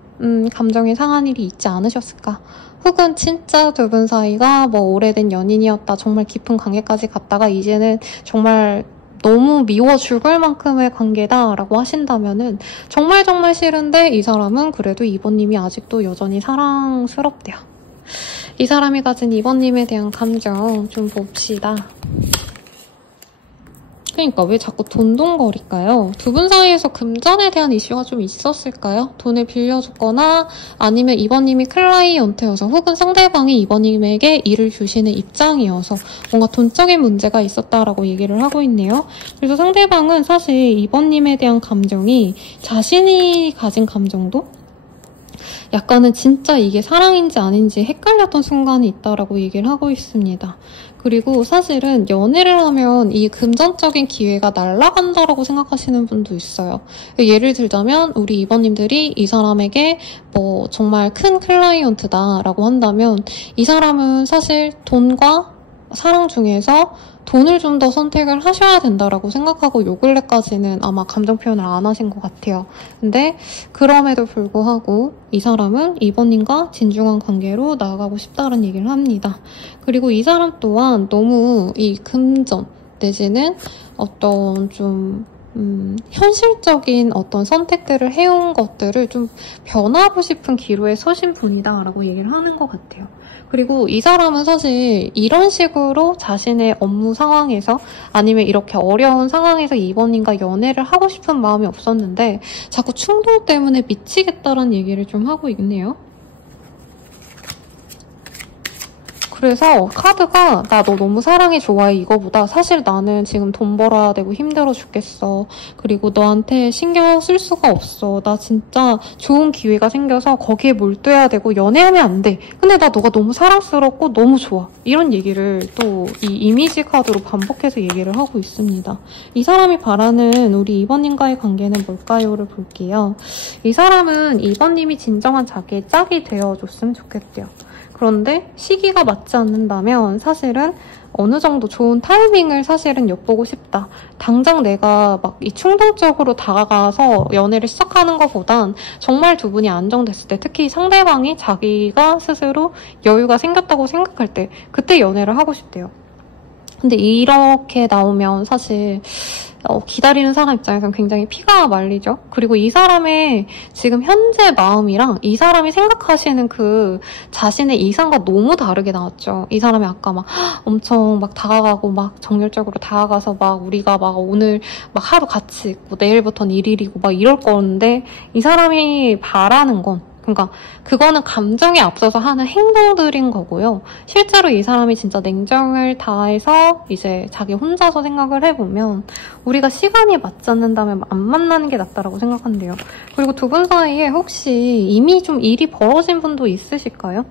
감정이 상한 일이 있지 않으셨을까? 혹은 진짜 두 분 사이가 뭐 오래된 연인이었다 정말 깊은 관계까지 갔다가 이제는 정말 너무 미워 죽을 만큼의 관계다라고 하신다면은 정말 싫은데 이 사람은 그래도 2번님이 아직도 여전히 사랑스럽대요. 이 사람이 가진 2번님에 대한 감정 좀 봅시다. 그러니까 왜 자꾸 돈돈거릴까요? 두 분 사이에서 금전에 대한 이슈가 좀 있었을까요? 돈을 빌려줬거나 아니면 2번님이 클라이언트여서 혹은 상대방이 2번님에게 일을 주시는 입장이어서 뭔가 돈적인 문제가 있었다라고 얘기를 하고 있네요. 그래서 상대방은 사실 2번님에 대한 감정이 자신이 가진 감정도 약간은 진짜 이게 사랑인지 아닌지 헷갈렸던 순간이 있다라고 얘기를 하고 있습니다. 그리고 사실은 연애를 하면 이 금전적인 기회가 날아간다라고 생각하시는 분도 있어요. 예를 들자면 우리 2번님들이 이 사람에게 뭐 정말 큰 클라이언트다라고 한다면 이 사람은 사실 돈과 사랑 중에서 돈을 좀 더 선택을 하셔야 된다라고 생각하고 요 근래까지는 아마 감정 표현을 안 하신 것 같아요. 근데 그럼에도 불구하고 이 사람은 2번님과 진중한 관계로 나아가고 싶다는 얘기를 합니다. 그리고 이 사람 또한 너무 이 금전 내지는 어떤 좀 현실적인 어떤 선택들을 해온 것들을 좀 변하고 싶은 기로에 서신 분이다라고 얘기를 하는 것 같아요. 그리고 이 사람은 사실 이런 식으로 자신의 업무 상황에서 아니면 이렇게 어려운 상황에서 2번님과 연애를 하고 싶은 마음이 없었는데 자꾸 충동 때문에 미치겠다라는 얘기를 좀 하고 있네요. 그래서 카드가 나 너 너무 사랑해 좋아해 이거보다 사실 나는 지금 돈 벌어야 되고 힘들어 죽겠어. 그리고 너한테 신경 쓸 수가 없어. 나 진짜 좋은 기회가 생겨서 거기에 몰두해야 되고 연애하면 안 돼. 근데 나 너가 너무 사랑스럽고 너무 좋아. 이런 얘기를 또 이 이미지 카드로 반복해서 얘기를 하고 있습니다. 이 사람이 바라는 우리 2번님과의 관계는 뭘까요?를 볼게요. 이 사람은 2번님이 진정한 자기의 짝이 되어줬으면 좋겠대요. 그런데 시기가 맞지 않는다면 사실은 어느 정도 좋은 타이밍을 사실은 엿보고 싶다. 당장 내가 막 이 충동적으로 다가가서 연애를 시작하는 것보단 정말 두 분이 안정됐을 때 특히 상대방이 자기가 스스로 여유가 생겼다고 생각할 때 그때 연애를 하고 싶대요. 근데 이렇게 나오면 사실 기다리는 사람 입장에서는 굉장히 피가 말리죠. 그리고 이 사람의 지금 현재 마음이랑 이 사람이 생각하시는 그 자신의 이상과 너무 다르게 나왔죠. 이 사람이 아까 막 엄청 막 다가가고 막 정열적으로 다가가서 막 우리가 막 오늘 막 하루 같이 있고 내일부터는 1일이고 막 이럴 건데 이 사람이 바라는 건 그러니까 그거는 감정에 앞서서 하는 행동들인 거고요. 실제로 이 사람이 진짜 냉정을 다해서 이제 자기 혼자서 생각을 해보면 우리가 시간이 맞지 않는다면 안 만나는 게 낫다라고 생각한대요. 그리고 두 분 사이에 혹시 이미 좀 일이 벌어진 분도 있으실까요?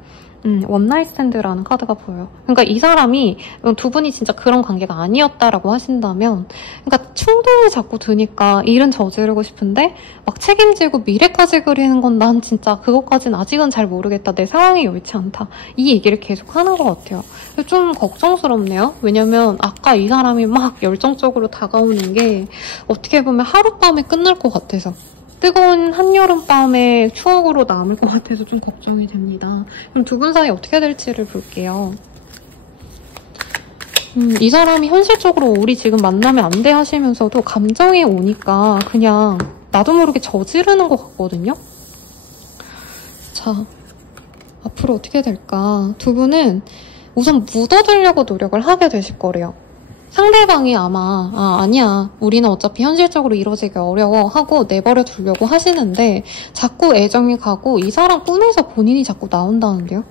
원나잇 스탠드라는 카드가 보여요. 그러니까 이 사람이 두 분이 진짜 그런 관계가 아니었다라고 하신다면, 그러니까 충동이 자꾸 드니까 일은 저지르고 싶은데 막 책임지고 미래까지 그리는 건 난 진짜 그것까지는 아직은 잘 모르겠다. 내 상황이 여의치 않다. 이 얘기를 계속 하는 것 같아요. 좀 걱정스럽네요. 왜냐면 아까 이 사람이 막 열정적으로 다가오는 게 어떻게 보면 하룻밤에 끝날 것 같아서, 뜨거운 한여름밤의 추억으로 남을 것 같아서 좀 걱정이 됩니다. 그럼 두 분 사이 어떻게 될지를 볼게요. 이 사람이 현실적으로 우리 지금 만나면 안 돼 하시면서도 감정이 오니까 그냥 나도 모르게 저지르는 것 같거든요. 자, 앞으로 어떻게 될까? 두 분은 우선 묻어두려고 노력을 하게 되실 거래요. 상대방이 아마 아니야, 우리는 어차피 현실적으로 이루어지기 어려워 하고 내버려 두려고 하시는데 자꾸 애정이 가고 이 사람 꿈에서 본인이 자꾸 나온다는데요.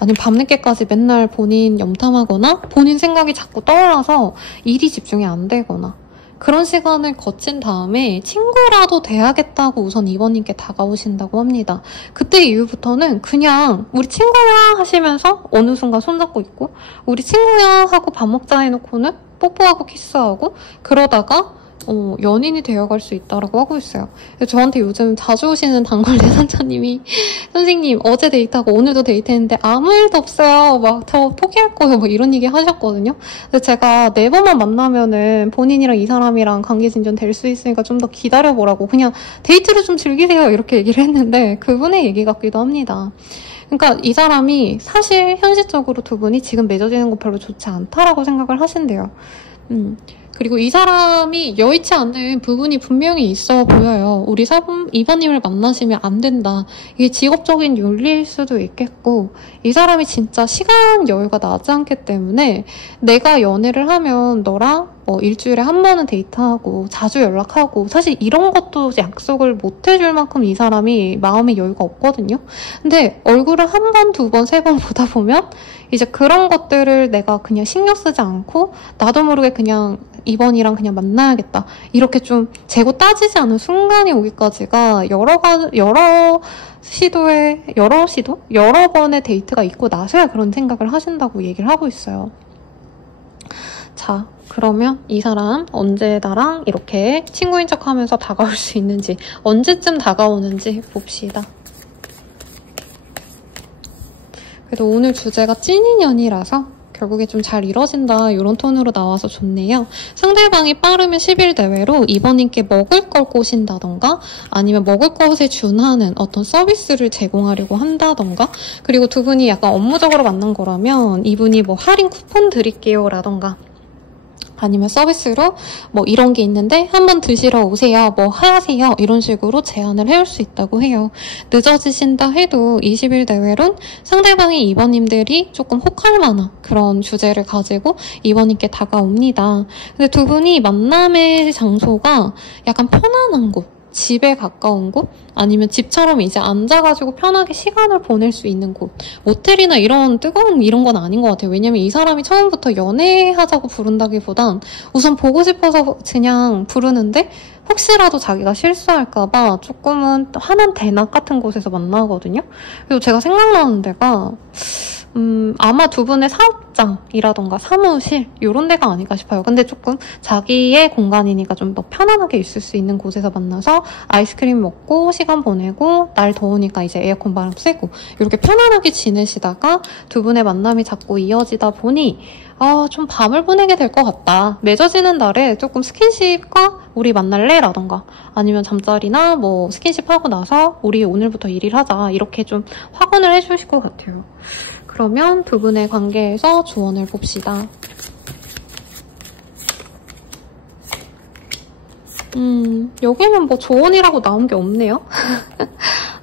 아니면 밤늦게까지 맨날 본인 염탐하거나 본인 생각이 자꾸 떠올라서 일이 집중이 안 되거나 그런 시간을 거친 다음에 친구라도 돼야겠다고 우선 이번님께 다가오신다고 합니다. 그때 이후부터는 그냥 우리 친구야 하시면서 어느 순간 손잡고 있고, 우리 친구야 하고 밥 먹자 해놓고는 뽀뽀하고 키스하고 그러다가 연인이 되어갈 수 있다라고 하고 있어요. 저한테 요즘 자주 오시는 단골 내산자님이 선생님 어제 데이트하고 오늘도 데이트했는데 아무 일도 없어요. 막 저 포기할 거예요. 뭐 이런 얘기 하셨거든요. 근데 제가 4번만 만나면은 본인이랑 이 사람이랑 관계 진전 될 수 있으니까 좀 더 기다려보라고, 그냥 데이트를 좀 즐기세요 이렇게 얘기를 했는데 그분의 얘기 같기도 합니다. 그러니까 이 사람이 사실 현실적으로 두 분이 지금 맺어지는 거 별로 좋지 않다라고 생각을 하신대요. 그리고 이 사람이 여의치 않은 부분이 분명히 있어 보여요. 우리 2번님을 만나시면 안 된다. 이게 직업적인 윤리일 수도 있겠고, 이 사람이 진짜 시간 여유가 나지 않기 때문에 내가 연애를 하면 너랑 일주일에 한 번은 데이트하고 자주 연락하고, 사실 이런 것도 약속을 못 해줄 만큼 이 사람이 마음의 여유가 없거든요. 근데 얼굴을 한 번, 두 번, 세 번 보다 보면 이제 그런 것들을 내가 그냥 신경 쓰지 않고 나도 모르게 그냥 이번이랑 그냥 만나야겠다, 이렇게 좀 재고 따지지 않은 순간이 오기까지가 여러 번의 데이트가 있고 나서야 그런 생각을 하신다고 얘기를 하고 있어요. 자, 그러면 이 사람 언제 나랑 이렇게 친구인 척하면서 다가올 수 있는지, 언제쯤 다가오는지 봅시다. 그래도 오늘 주제가 찐인연이라서 결국에 좀 잘 이뤄진다 이런 톤으로 나와서 좋네요. 상대방이 빠르면 10일 내외로 이번님께 먹을 걸 꼬신다던가 아니면 먹을 것에 준하는 어떤 서비스를 제공하려고 한다던가, 그리고 두 분이 약간 업무적으로 만난 거라면 이분이 뭐 할인 쿠폰 드릴게요 라던가 아니면 서비스로 뭐 이런 게 있는데 한번 드시러 오세요, 뭐 하세요, 이런 식으로 제안을 해올 수 있다고 해요. 늦어지신다 해도 20일 내외론 상대방이 이번님들이 조금 혹할 만한 그런 주제를 가지고 이번님께 다가옵니다. 근데 두 분이 만남의 장소가 약간 편안한 곳, 집에 가까운 곳, 아니면 집처럼 이제 앉아가지고 편하게 시간을 보낼 수 있는 곳, 모텔이나 이런 뜨거운 이런 건 아닌 것 같아요. 왜냐면 이 사람이 처음부터 연애하자고 부른다기보단 우선 보고 싶어서 그냥 부르는데 혹시라도 자기가 실수할까봐 조금은 환한 대낮 같은 곳에서 만나거든요. 그리고 제가 생각나는 데가 아마 두 분의 사업장이라던가 사무실 이런 데가 아닐까 싶어요. 근데 조금 자기의 공간이니까 좀 더 편안하게 있을 수 있는 곳에서 만나서 아이스크림 먹고 시간 보내고, 날 더우니까 이제 에어컨 바람 쐬고 이렇게 편안하게 지내시다가 두 분의 만남이 자꾸 이어지다 보니 좀 밤을 보내게 될 것 같다. 맺어지는 날에 조금 스킨십과 우리 만날래? 라던가 아니면 잠자리나 뭐 스킨십 하고 나서 우리 오늘부터 일을 하자, 이렇게 좀 확언을 해주실 것 같아요. 그러면 두 분의 관계에서 조언을 봅시다. 여기는 뭐 조언이라고 나온 게 없네요.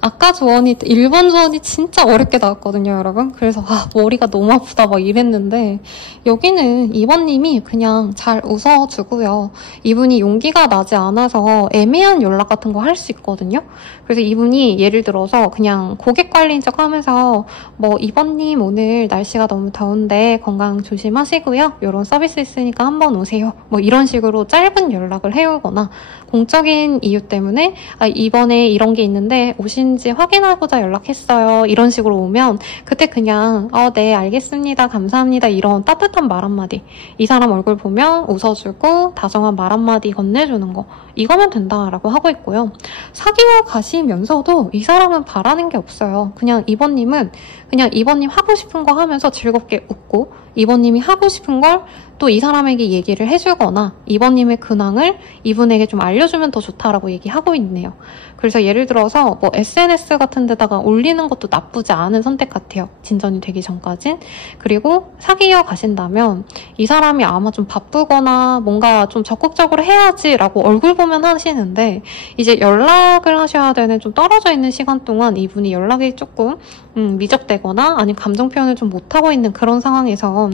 아까 조언이 1번 조언이 진짜 어렵게 나왔거든요, 여러분. 그래서 머리가 너무 아프다 막 이랬는데, 여기는 2번님이 그냥 잘 웃어주고요. 이분이 용기가 나지 않아서 애매한 연락 같은 거 할 수 있거든요. 그래서 이분이 예를 들어서 그냥 고객 관리인 척 하면서 뭐 2번님 오늘 날씨가 너무 더운데 건강 조심하시고요, 이런 서비스 있으니까 한번 오세요, 뭐 이런 식으로 짧은 연락을 해오거나, 공적인 이유 때문에 이번에 이런 게 있는데 오신 아닌지 확인하고자 연락했어요. 이런 식으로 오면 그때 그냥 네 알겠습니다. 감사합니다. 이런 따뜻한 말 한마디, 이 사람 얼굴 보면 웃어주고 다정한 말 한마디 건네주는 거, 이거면 된다라고 하고 있고요. 사귀어 가시면서도 이 사람은 바라는 게 없어요. 그냥 이번님은 그냥 이번님 하고 싶은 거 하면서 즐겁게 웃고, 이번님이 하고 싶은 걸 또 이 사람에게 얘기를 해주거나 이번님의 근황을 이분에게 좀 알려주면 더 좋다라고 얘기하고 있네요. 그래서 예를 들어서 뭐 SNS 같은 데다가 올리는 것도 나쁘지 않은 선택 같아요. 진전이 되기 전까진. 그리고 사귀어 가신다면 이 사람이 아마 좀 바쁘거나 뭔가 좀 적극적으로 해야지라고 얼굴 보면 하시는데, 이제 연락을 하셔야 되는 좀 떨어져 있는 시간 동안 이분이 연락이 조금 미적되거나 아니면 감정 표현을 좀 못하고 있는 그런 상황에서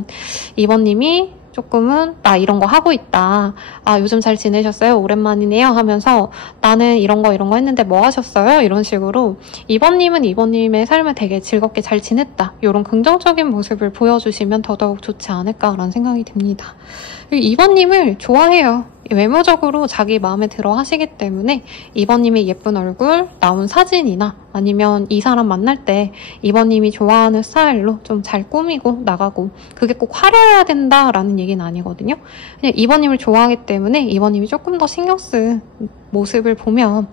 이번님이 조금은 나 이런 거 하고 있다, 요즘 잘 지내셨어요? 오랜만이네요 하면서 나는 이런 거 했는데 뭐 하셨어요? 이런 식으로 이번님은 이번님의 삶을 되게 즐겁게 잘 지냈다, 이런 긍정적인 모습을 보여주시면 더더욱 좋지 않을까라는 생각이 듭니다. 이번님을 좋아해요. 외모적으로 자기 마음에 들어 하시기 때문에 이번님의 예쁜 얼굴, 나온 사진이나 아니면 이 사람 만날 때 이번님이 좋아하는 스타일로 좀 잘 꾸미고 나가고, 그게 꼭 화려해야 된다라는 얘기는 아니거든요. 그냥 이번님을 좋아하기 때문에 이번님이 조금 더 신경 쓴 모습을 보면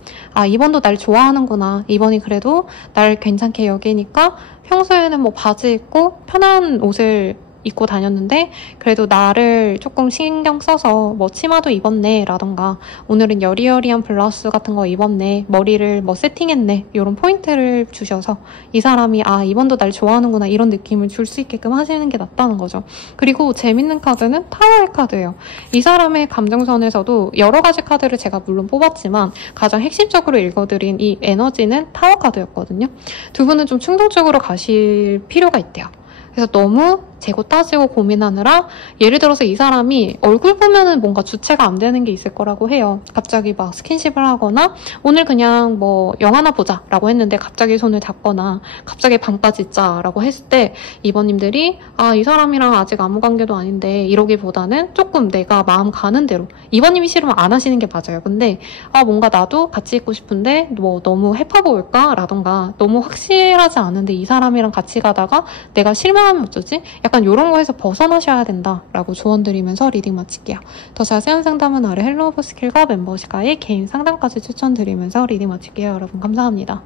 이번도 날 좋아하는구나, 이번이 그래도 날 괜찮게 여기니까 평소에는 뭐 바지 입고 편한 옷을 입고 다녔는데 그래도 나를 조금 신경 써서 뭐 치마도 입었네 라던가, 오늘은 여리여리한 블라우스 같은 거 입었네, 머리를 뭐 세팅했네, 이런 포인트를 주셔서 이 사람이 이번도 날 좋아하는구나 이런 느낌을 줄 수 있게끔 하시는 게 낫다는 거죠. 그리고 재밌는 카드는 타워의 카드예요. 이 사람의 감정선에서도 여러 가지 카드를 제가 물론 뽑았지만 가장 핵심적으로 읽어드린 이 에너지는 타워 카드였거든요. 두 분은 좀 충동적으로 가실 필요가 있대요. 그래서 너무 재고 따지고 고민하느라, 예를 들어서 이 사람이 얼굴 보면은 뭔가 주체가 안 되는 게 있을 거라고 해요. 갑자기 막 스킨십을 하거나 오늘 그냥 뭐 영화나 보자 라고 했는데 갑자기 손을 잡거나 갑자기 방까지 있자라고 했을 때 이번님들이 이 사람이랑 아직 아무 관계도 아닌데 이러기보다는 조금 내가 마음 가는 대로, 이번님이 싫으면 안 하시는 게 맞아요. 근데 뭔가 나도 같이 있고 싶은데 뭐 너무 해파 보일까? 라던가 너무 확실하지 않은데 이 사람이랑 같이 가다가 내가 실망하면 어쩌지? 약간 이런 거에서 벗어나셔야 된다라고 조언드리면서 리딩 마칠게요. 더 자세한 상담은 아래 헬로 오브 스킬과 멤버십과의 개인 상담까지 추천드리면서 리딩 마칠게요. 여러분 감사합니다.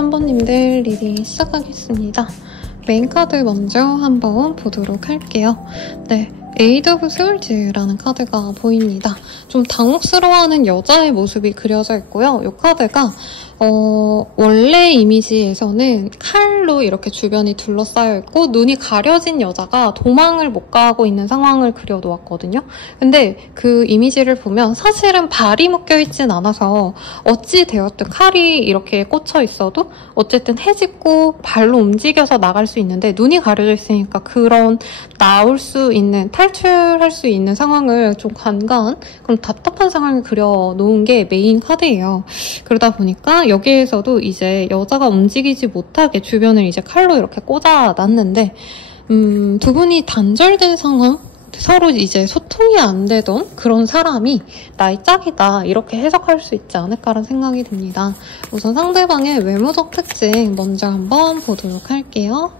3번님들 리딩 시작하겠습니다. 메인 카드 먼저 한번 보도록 할게요. 네, 에이드 오브 소울즈라는 카드가 보입니다. 좀 당혹스러워하는 여자의 모습이 그려져 있고요. 이 카드가 원래 이미지에서는 칼로 이렇게 주변이 둘러싸여 있고 눈이 가려진 여자가 도망을 못 가고 있는 상황을 그려놓았거든요. 근데 그 이미지를 보면 사실은 발이 묶여있진 않아서 어찌 되었든 칼이 이렇게 꽂혀 있어도 어쨌든 헤집고 발로 움직여서 나갈 수 있는데 눈이 가려져 있으니까 그런 나올 수 있는, 탈출할 수 있는 상황을 좀 간과한 그런 답답한 상황을 그려놓은 게 메인 카드예요. 그러다 보니까 여기에서도 이제 여자가 움직이지 못하게 주변을 이제 칼로 이렇게 꽂아놨는데 두 분이 단절된 상황? 서로 이제 소통이 안 되던 그런 사람이 나의 짝이다 이렇게 해석할 수 있지 않을까라는 생각이 듭니다. 우선 상대방의 외모적 특징 먼저 한번 보도록 할게요.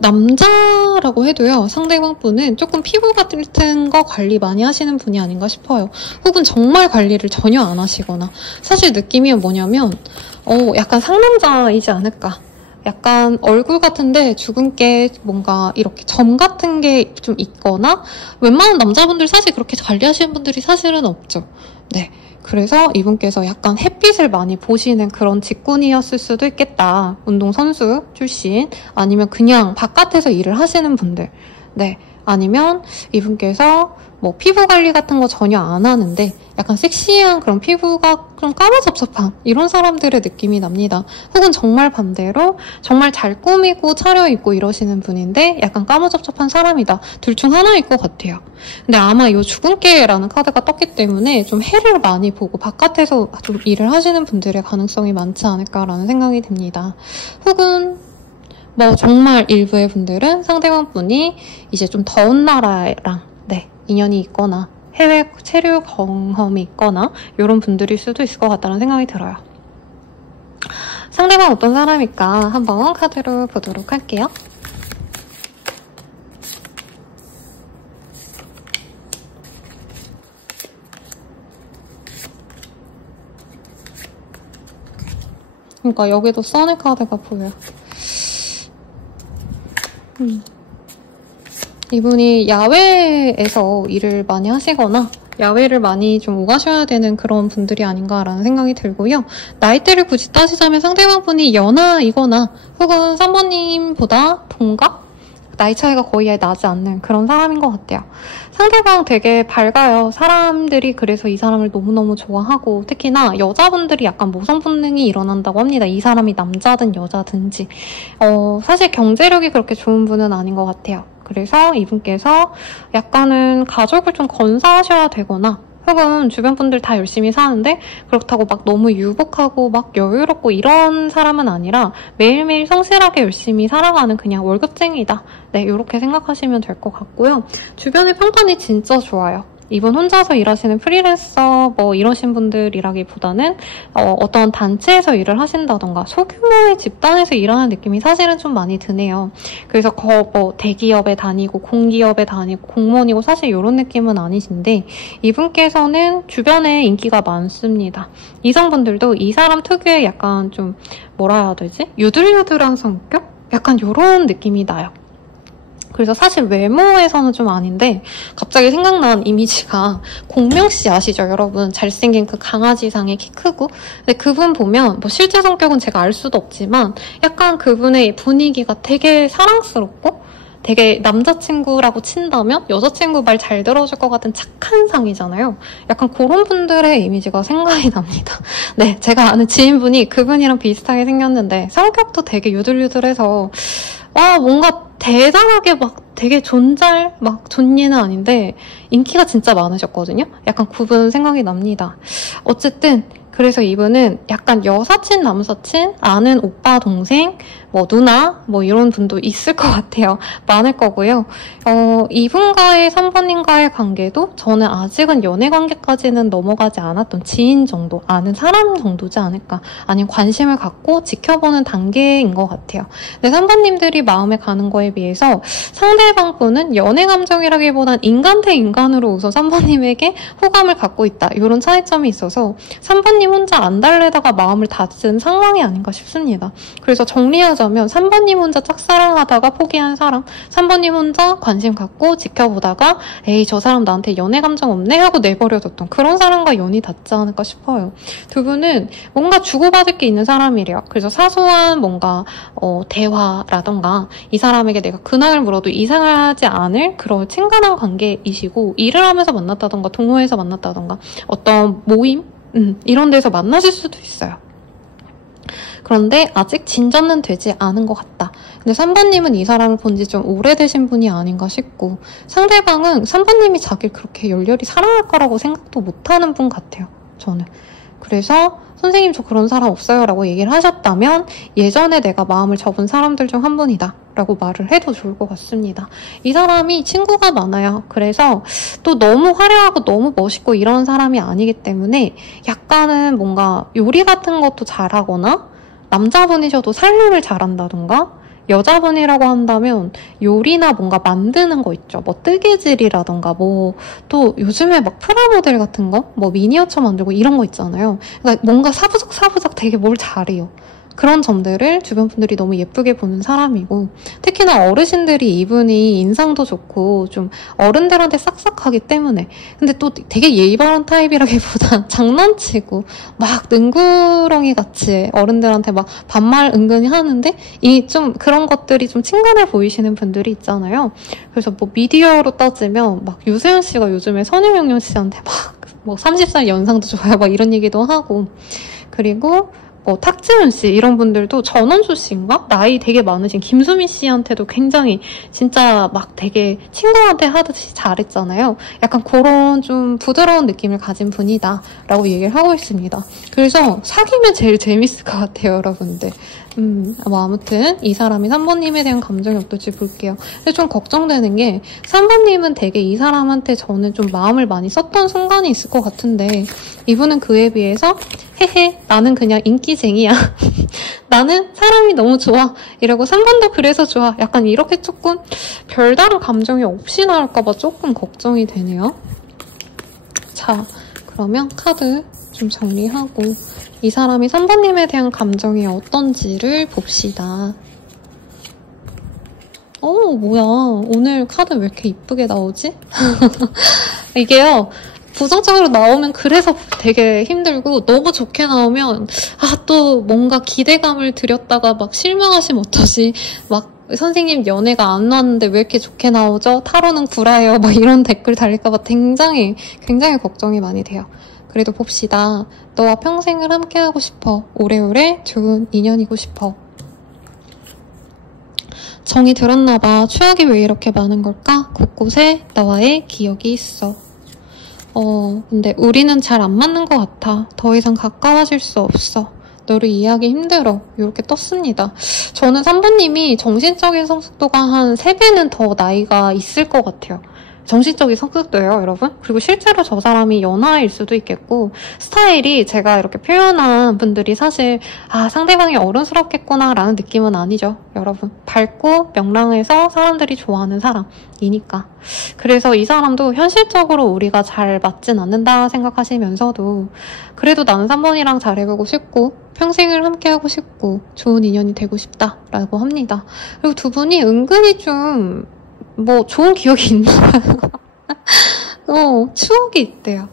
남자라고 해도요, 상대방 분은 조금 피부 같은 거 관리 많이 하시는 분이 아닌가 싶어요. 혹은 정말 관리를 전혀 안 하시거나. 사실 느낌이 뭐냐면, 약간 상남자이지 않을까. 약간 얼굴 같은데 주근깨 뭔가 이렇게 점 같은 게 좀 있거나, 웬만한 남자분들 사실 그렇게 관리하시는 분들이 사실은 없죠. 네. 그래서 이분께서 약간 햇빛을 많이 보시는 그런 직군이었을 수도 있겠다. 운동선수 출신, 아니면 그냥 바깥에서 일을 하시는 분들. 네. 아니면 이분께서 뭐 피부 관리 같은 거 전혀 안 하는데 약간 섹시한 그런 피부가 좀 까무잡잡한 이런 사람들의 느낌이 납니다. 혹은 정말 반대로 정말 잘 꾸미고 차려입고 이러시는 분인데 약간 까무잡잡한 사람이다. 둘 중 하나일 것 같아요. 근데 아마 이 주근깨라는 카드가 떴기 때문에 좀 해를 많이 보고 바깥에서 좀 일을 하시는 분들의 가능성이 많지 않을까라는 생각이 듭니다. 혹은 뭐 정말 일부의 분들은 상대방 분이 이제 좀 더운 나라랑 인연이 있거나 해외 체류 경험이 있거나 이런 분들일 수도 있을 것 같다는 생각이 들어요. 상대방 어떤 사람일까 한번 카드로 보도록 할게요. 그러니까 여기도 써니 카드가 보여요. 이분이 야외에서 일을 많이 하시거나 야외를 많이 좀 오가셔야 되는 그런 분들이 아닌가라는 생각이 들고요. 나이대를 굳이 따지자면 상대방 분이 연하이거나 혹은 3번님보다 동갑? 나이 차이가 거의 나지 않는 그런 사람인 것 같아요. 상대방 되게 밝아요. 사람들이 그래서 이 사람을 너무너무 좋아하고 특히나 여자분들이 약간 모성 본능이 일어난다고 합니다. 이 사람이 남자든 여자든지. 사실 경제력이 그렇게 좋은 분은 아닌 것 같아요. 그래서 이분께서 약간은 가족을 좀 건사하셔야 되거나 혹은 주변 분들 다 열심히 사는데 그렇다고 막 너무 유복하고 막 여유롭고 이런 사람은 아니라 매일매일 성실하게 열심히 살아가는 그냥 월급쟁이다. 네, 이렇게 생각하시면 될 것 같고요. 주변의 평판이 진짜 좋아요. 이분 혼자서 일하시는 프리랜서 뭐 이러신 분들이라기보다는 어떤 단체에서 일을 하신다던가 소규모의 집단에서 일하는 느낌이 사실은 좀 많이 드네요. 그래서 뭐 대기업에 다니고 공기업에 다니고 공무원이고 사실 이런 느낌은 아니신데 이분께서는 주변에 인기가 많습니다. 이성분들도 이 사람 특유의 약간 좀 뭐라 해야 되지? 유들유들한 성격? 약간 이런 느낌이 나요. 그래서 사실 외모에서는 좀 아닌데 갑자기 생각난 이미지가 공명씨 아시죠 여러분? 잘생긴 그 강아지상의 키 크고 근데 그분 보면 뭐 실제 성격은 제가 알 수도 없지만 약간 그분의 분위기가 되게 사랑스럽고 되게 남자친구라고 친다면 여자친구 말 잘 들어줄 것 같은 착한 상이잖아요. 약간 그런 분들의 이미지가 생각이 납니다. 네, 제가 아는 지인분이 그분이랑 비슷하게 생겼는데 성격도 되게 유들유들해서 뭔가 대단하게 막 되게 존니는 아닌데 인기가 진짜 많으셨거든요. 약간 그분 생각이 납니다. 어쨌든 그래서 이분은 약간 여사친, 남사친, 아는 오빠, 동생, 뭐 누나, 뭐 이런 분도 있을 것 같아요. 많을 거고요. 이분과의 3번님과의 관계도 저는 아직은 연애 관계까지는 넘어가지 않았던 지인 정도, 아는 사람 정도지 않을까. 아니면 관심을 갖고 지켜보는 단계인 것 같아요. 근데 3번님들이 마음에 가는 거에 비해서 상대방 분은 연애 감정이라기보단 인간 대 인간으로 우선 3번님에게 호감을 갖고 있다. 이런 차이점이 있어서 3번님 3번님 혼자 안 달래다가 마음을 다진 상황이 아닌가 싶습니다. 그래서 정리하자면 3번님 혼자 짝사랑하다가 포기한 사람, 3번님 혼자 관심 갖고 지켜보다가 에이 저 사람 나한테 연애 감정 없네 하고 내버려뒀던 그런 사람과 연이 닿지 않을까 싶어요. 두 분은 뭔가 주고받을 게 있는 사람이래요. 그래서 사소한 뭔가 대화라던가 이 사람에게 내가 근황을 물어도 이상하지 않을 그런 친근한 관계이시고, 일을 하면서 만났다던가 동호회에서 만났다던가 어떤 모임? 이런 데서 만나실 수도 있어요. 그런데 아직 진전은 되지 않은 것 같다. 근데 3번님은 이 사람을 본 지 좀 오래되신 분이 아닌가 싶고, 상대방은 3번님이 자기를 그렇게 열렬히 사랑할 거라고 생각도 못하는 분 같아요, 저는. 그래서 선생님 저 그런 사람 없어요 라고 얘기를 하셨다면 예전에 내가 마음을 접은 사람들 중 한 분이다 라고 말을 해도 좋을 것 같습니다. 이 사람이 친구가 많아요. 그래서 또 너무 화려하고 너무 멋있고 이런 사람이 아니기 때문에 약간은 뭔가 요리 같은 것도 잘하거나, 남자분이셔도 살림을 잘한다던가, 여자분이라고 한다면 요리나 뭔가 만드는 거 있죠. 뭐 뜨개질이라던가, 뭐 또 요즘에 막 프라모델 같은 거, 뭐 미니어처 만들고 이런 거 있잖아요. 그러니까 뭔가 사부작 되게 뭘 잘해요. 그런 점들을 주변 분들이 너무 예쁘게 보는 사람이고, 특히나 어르신들이 이분이 인상도 좋고 좀 어른들한테 싹싹하기 때문에, 근데 또 되게 예의 바른 타입이라기보단 장난치고 막 능구렁이 같이 어른들한테 막 반말 은근히 하는데 이 좀 그런 것들이 좀 친근해 보이시는 분들이 있잖아요. 그래서 뭐 미디어로 따지면 막 유세윤 씨가 요즘에 선혜명령 씨한테 막 뭐 30살 연상도 좋아요 막 이런 얘기도 하고, 그리고 탁지훈 씨 이런 분들도, 전원주 씨인가? 나이 되게 많으신 김수미 씨한테도 굉장히 진짜 막 되게 친구한테 하듯이 잘했잖아요. 약간 그런 좀 부드러운 느낌을 가진 분이다 라고 얘기를 하고 있습니다. 그래서 사귀면 제일 재밌을 것 같아요, 여러분들. 뭐 아무튼 이 사람이 3번님에 대한 감정이 어떨지 볼게요. 근데 좀 걱정되는 게, 3번님은 되게 이 사람한테 저는 좀 마음을 많이 썼던 순간이 있을 것 같은데, 이분은 그에 비해서 헤헤 나는 그냥 인기쟁이야 나는 사람이 너무 좋아 이러고 3번도 그래서 좋아, 약간 이렇게 조금 별다른 감정이 없이 나올까봐 조금 걱정이 되네요. 자, 그러면 카드 좀 정리하고 이 사람이 3번님에 대한 감정이 어떤지를 봅시다. 뭐야, 오늘 카드 왜 이렇게 이쁘게 나오지? 이게요, 부정적으로 나오면 그래서 되게 힘들고, 너무 좋게 나오면 또 뭔가 기대감을 들였다가 막 실망하시면 어쩌지, 막 선생님 연애가 안 왔는데 왜 이렇게 좋게 나오죠? 타로는 구라예요. 막 이런 댓글 달릴까봐 굉장히 걱정이 많이 돼요. 그래도 봅시다. 너와 평생을 함께하고 싶어. 오래오래 좋은 인연이고 싶어. 정이 들었나봐. 추억이 왜 이렇게 많은 걸까? 곳곳에 나와의 기억이 있어. 근데 우리는 잘 안 맞는 것 같아. 더 이상 가까워질 수 없어. 너를 이해하기 힘들어. 이렇게 떴습니다. 저는 3번님이 정신적인 성숙도가 한 3배는 더 나이가 있을 것 같아요. 정신적인 성숙도예요, 여러분. 그리고 실제로 저 사람이 연하일 수도 있겠고, 스타일이 제가 이렇게 표현한 분들이 사실 상대방이 어른스럽겠구나 라는 느낌은 아니죠, 여러분. 밝고 명랑해서 사람들이 좋아하는 사람이니까. 그래서 이 사람도 현실적으로 우리가 잘 맞진 않는다 생각하시면서도 그래도 나는 3번이랑 잘해보고 싶고 평생을 함께하고 싶고 좋은 인연이 되고 싶다라고 합니다. 그리고 두 분이 은근히 좀 좋은 기억이 있나 봐요. 추억이 있대요.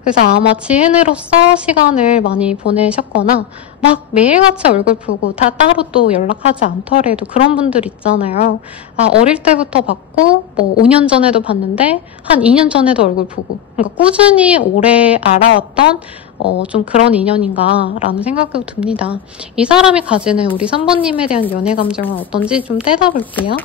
그래서 아마 지인으로서 시간을 많이 보내셨거나 막 매일같이 얼굴 보고 따로 또 연락하지 않더라도 그런 분들 있잖아요. 어릴 때부터 봤고 5년 전에도 봤는데 한 2년 전에도 얼굴 보고, 그러니까 꾸준히 오래 알아왔던 좀 그런 인연인가라는 생각도 듭니다. 이 사람이 가지는 우리 3번님에 대한 연애 감정은 어떤지 좀 떼다볼게요.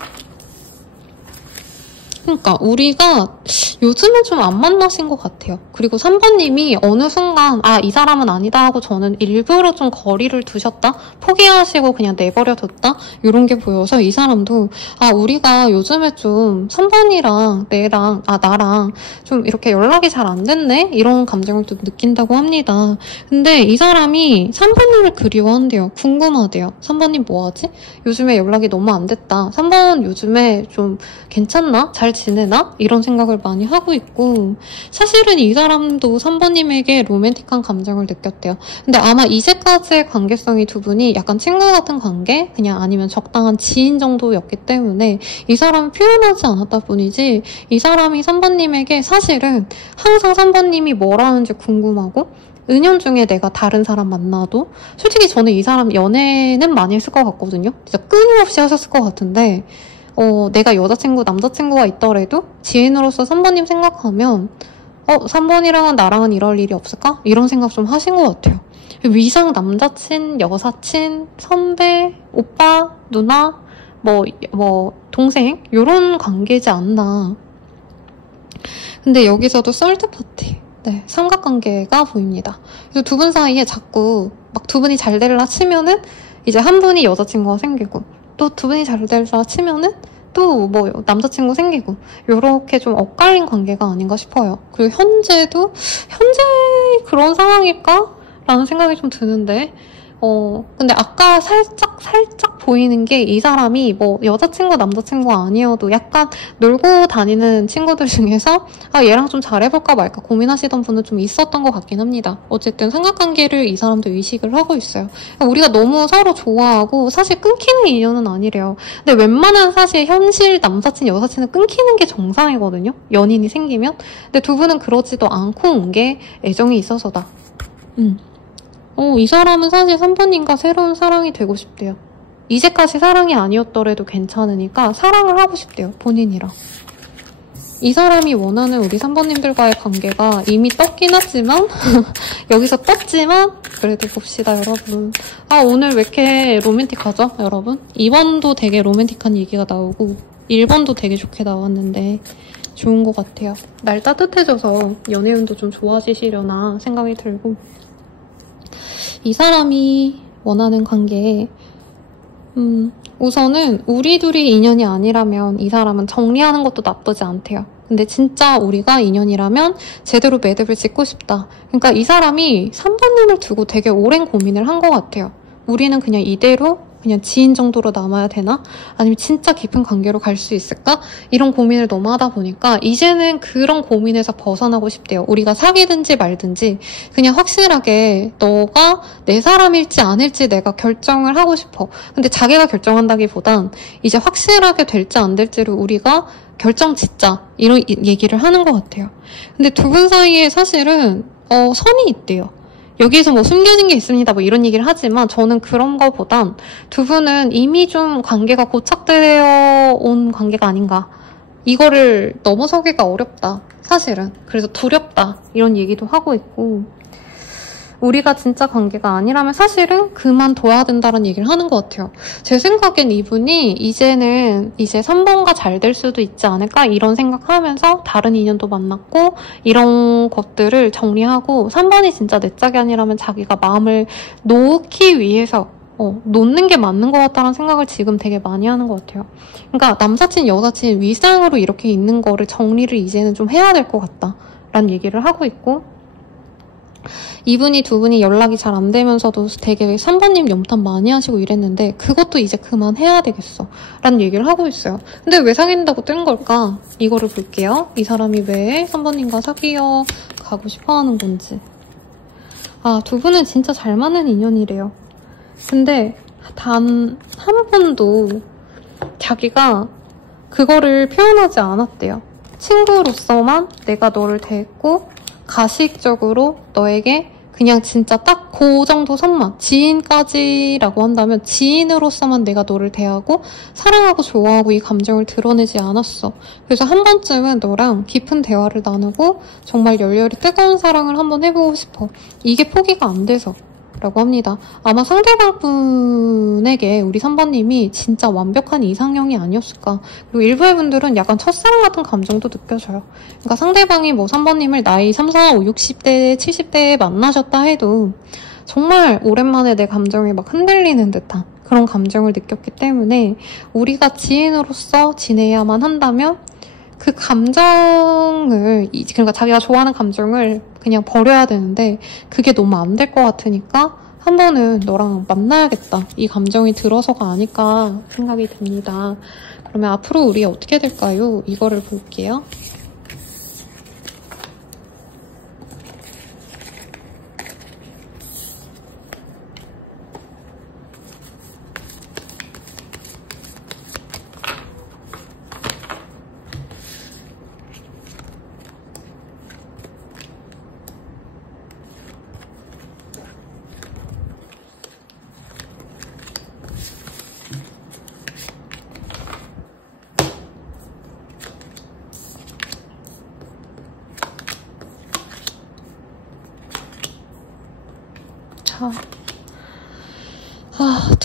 그러니까 우리가 요즘은 좀 안 만나신 것 같아요. 그리고 3번님이 어느 순간 이 사람은 아니다 하고 저는 일부러 좀 거리를 두셨다? 포기하시고 그냥 내버려뒀다? 이런 게 보여서 이 사람도 우리가 요즘에 좀 3번이랑 나랑 좀 이렇게 연락이 잘 안 됐네? 이런 감정을 좀 느낀다고 합니다. 근데 이 사람이 3번님을 그리워한대요. 궁금하대요. 3번님 뭐하지? 요즘에 연락이 너무 안 됐다. 3번 요즘에 좀 괜찮나? 잘 지내나? 이런 생각을 많이 하고 있고, 사실은 이 사람도 3번님에게 로맨틱한 감정을 느꼈대요. 근데 아마 이제까지의 관계성이 두 분이 약간 친구 같은 관계, 그냥 아니면 적당한 지인 정도였기 때문에 이 사람은 표현하지 않았다 뿐이지, 이 사람이 3번님에게 사실은 항상 3번님이 뭘 하는지 궁금하고, 은연중에 내가 다른 사람 만나도, 솔직히 저는 이 사람 연애는 많이 했을 것 같거든요. 진짜 끊임없이 하셨을 것 같은데, 내가 여자친구, 남자친구가 있더라도 지인으로서 3번님 생각하면 3번이랑은 나랑은 이럴 일이 없을까? 이런 생각 좀 하신 것 같아요. 위상 남자친, 여사친, 선배, 오빠, 누나, 동생 이런 관계지 않나. 근데 여기서도 썰드파티, 네, 삼각관계가 보입니다. 그래서 두 분 사이에 자꾸 막 두 분이 잘 되려 치면은 이제 한 분이 여자친구가 생기고, 또 두 분이 잘 되려 치면은 또 남자친구 생기고, 요렇게 좀 엇갈린 관계가 아닌가 싶어요. 그리고 현재 그런 상황일까? 라는 생각이 좀 드는데, 근데 아까 살짝 보이는 게 이 사람이 여자친구, 남자친구 아니어도 약간 놀고 다니는 친구들 중에서 얘랑 좀 잘해볼까 말까 고민하시던 분은 좀 있었던 것 같긴 합니다. 어쨌든 삼각관계를 이 사람도 의식을 하고 있어요. 우리가 너무 서로 좋아하고 사실 끊기는 인연은 아니래요. 근데 웬만한 사실 현실 남사친, 여사친은 끊기는 게 정상이거든요. 연인이 생기면. 근데 두 분은 그러지도 않고 온 게 애정이 있어서다. 이 사람은 사실 3번님과 새로운 사랑이 되고 싶대요. 이제까지 사랑이 아니었더라도 괜찮으니까 사랑을 하고 싶대요, 본인이랑. 이 사람이 원하는 우리 3번님들과의 관계가 이미 떴긴 하지만 여기서 떴지만 그래도 봅시다, 여러분. 오늘 왜 이렇게 로맨틱하죠, 여러분? 2번도 되게 로맨틱한 얘기가 나오고 1번도 되게 좋게 나왔는데 좋은 것 같아요. 날 따뜻해져서 연애운도 좀 좋아지시려나 생각이 들고, 이 사람이 원하는 관계에 우선은 우리 둘이 인연이 아니라면 이 사람은 정리하는 것도 나쁘지 않대요. 근데 진짜 우리가 인연이라면 제대로 매듭을 짓고 싶다. 그러니까 이 사람이 3번님을 두고 되게 오랜 고민을 한 것 같아요. 우리는 그냥 이대로 그냥 지인 정도로 남아야 되나? 아니면 진짜 깊은 관계로 갈 수 있을까? 이런 고민을 너무 하다 보니까 이제는 그런 고민에서 벗어나고 싶대요. 우리가 사귀든지 말든지 그냥 확실하게 너가 내 사람일지 아닐지 내가 결정을 하고 싶어. 근데 자기가 결정한다기보단 이제 확실하게 될지 안 될지를 우리가 결정 짓자, 이런 얘기를 하는 것 같아요. 근데 두 분 사이에 사실은 선이 있대요. 여기에서 숨겨진 게 있습니다, 이런 얘기를 하지만 저는 그런 거보단 두 분은 이미 좀 관계가 고착되어 온 관계가 아닌가. 이거를 넘어서기가 어렵다, 사실은. 그래서 두렵다, 이런 얘기도 하고 있고, 우리가 진짜 관계가 아니라면 사실은 그만둬야 된다는 얘기를 하는 것 같아요. 제 생각엔 이분이 이제는 이제 3번과 잘 될 수도 있지 않을까, 이런 생각하면서 다른 인연도 만났고 이런 것들을 정리하고 3번이 진짜 내 짝이 아니라면 자기가 마음을 놓기 위해서 놓는 게 맞는 것 같다는 생각을 지금 되게 많이 하는 것 같아요. 그러니까 남사친, 여사친 위상으로 이렇게 있는 거를 정리를 이제는 좀 해야 될 것 같다라는 얘기를 하고 있고, 두 분이 연락이 잘 안 되면서도 되게 3번님 염탐 많이 하시고 이랬는데 그것도 이제 그만해야 되겠어 라는 얘기를 하고 있어요. 근데 왜 사귄다고 뜬 걸까? 이거를 볼게요. 이 사람이 왜 3번님과 사귀어 가고 싶어 하는 건지. 두 분은 진짜 잘 맞는 인연이래요. 근데 단 한 번도 자기가 그거를 표현하지 않았대요. 친구로서만 내가 너를 대했고 가식적으로 너에게 그냥 진짜 딱 그 정도 선만, 지인까지라고 한다면 지인으로서만 내가 너를 대하고 사랑하고 좋아하고 이 감정을 드러내지 않았어. 그래서 한 번쯤은 너랑 깊은 대화를 나누고 정말 열렬히 뜨거운 사랑을 한번 해보고 싶어. 이게 포기가 안 돼서 라고 합니다. 아마 상대방 분에게 우리 3번님이 진짜 완벽한 이상형이 아니었을까. 그리고 일부의 분들은 약간 첫사랑 같은 감정도 느껴져요. 그러니까 상대방이 3번님을 나이 3, 4, 5, 60대, 70대에 만나셨다 해도 정말 오랜만에 내 감정이 막 흔들리는 듯한 그런 감정을 느꼈기 때문에 우리가 지인으로서 지내야만 한다면 그 감정을, 그러니까 자기가 좋아하는 감정을 그냥 버려야 되는데 그게 너무 안 될 것 같으니까 한 번은 너랑 만나야겠다, 이 감정이 들어서가 아닐까 생각이 듭니다. 그러면 앞으로 우리 어떻게 될까요? 이거를 볼게요.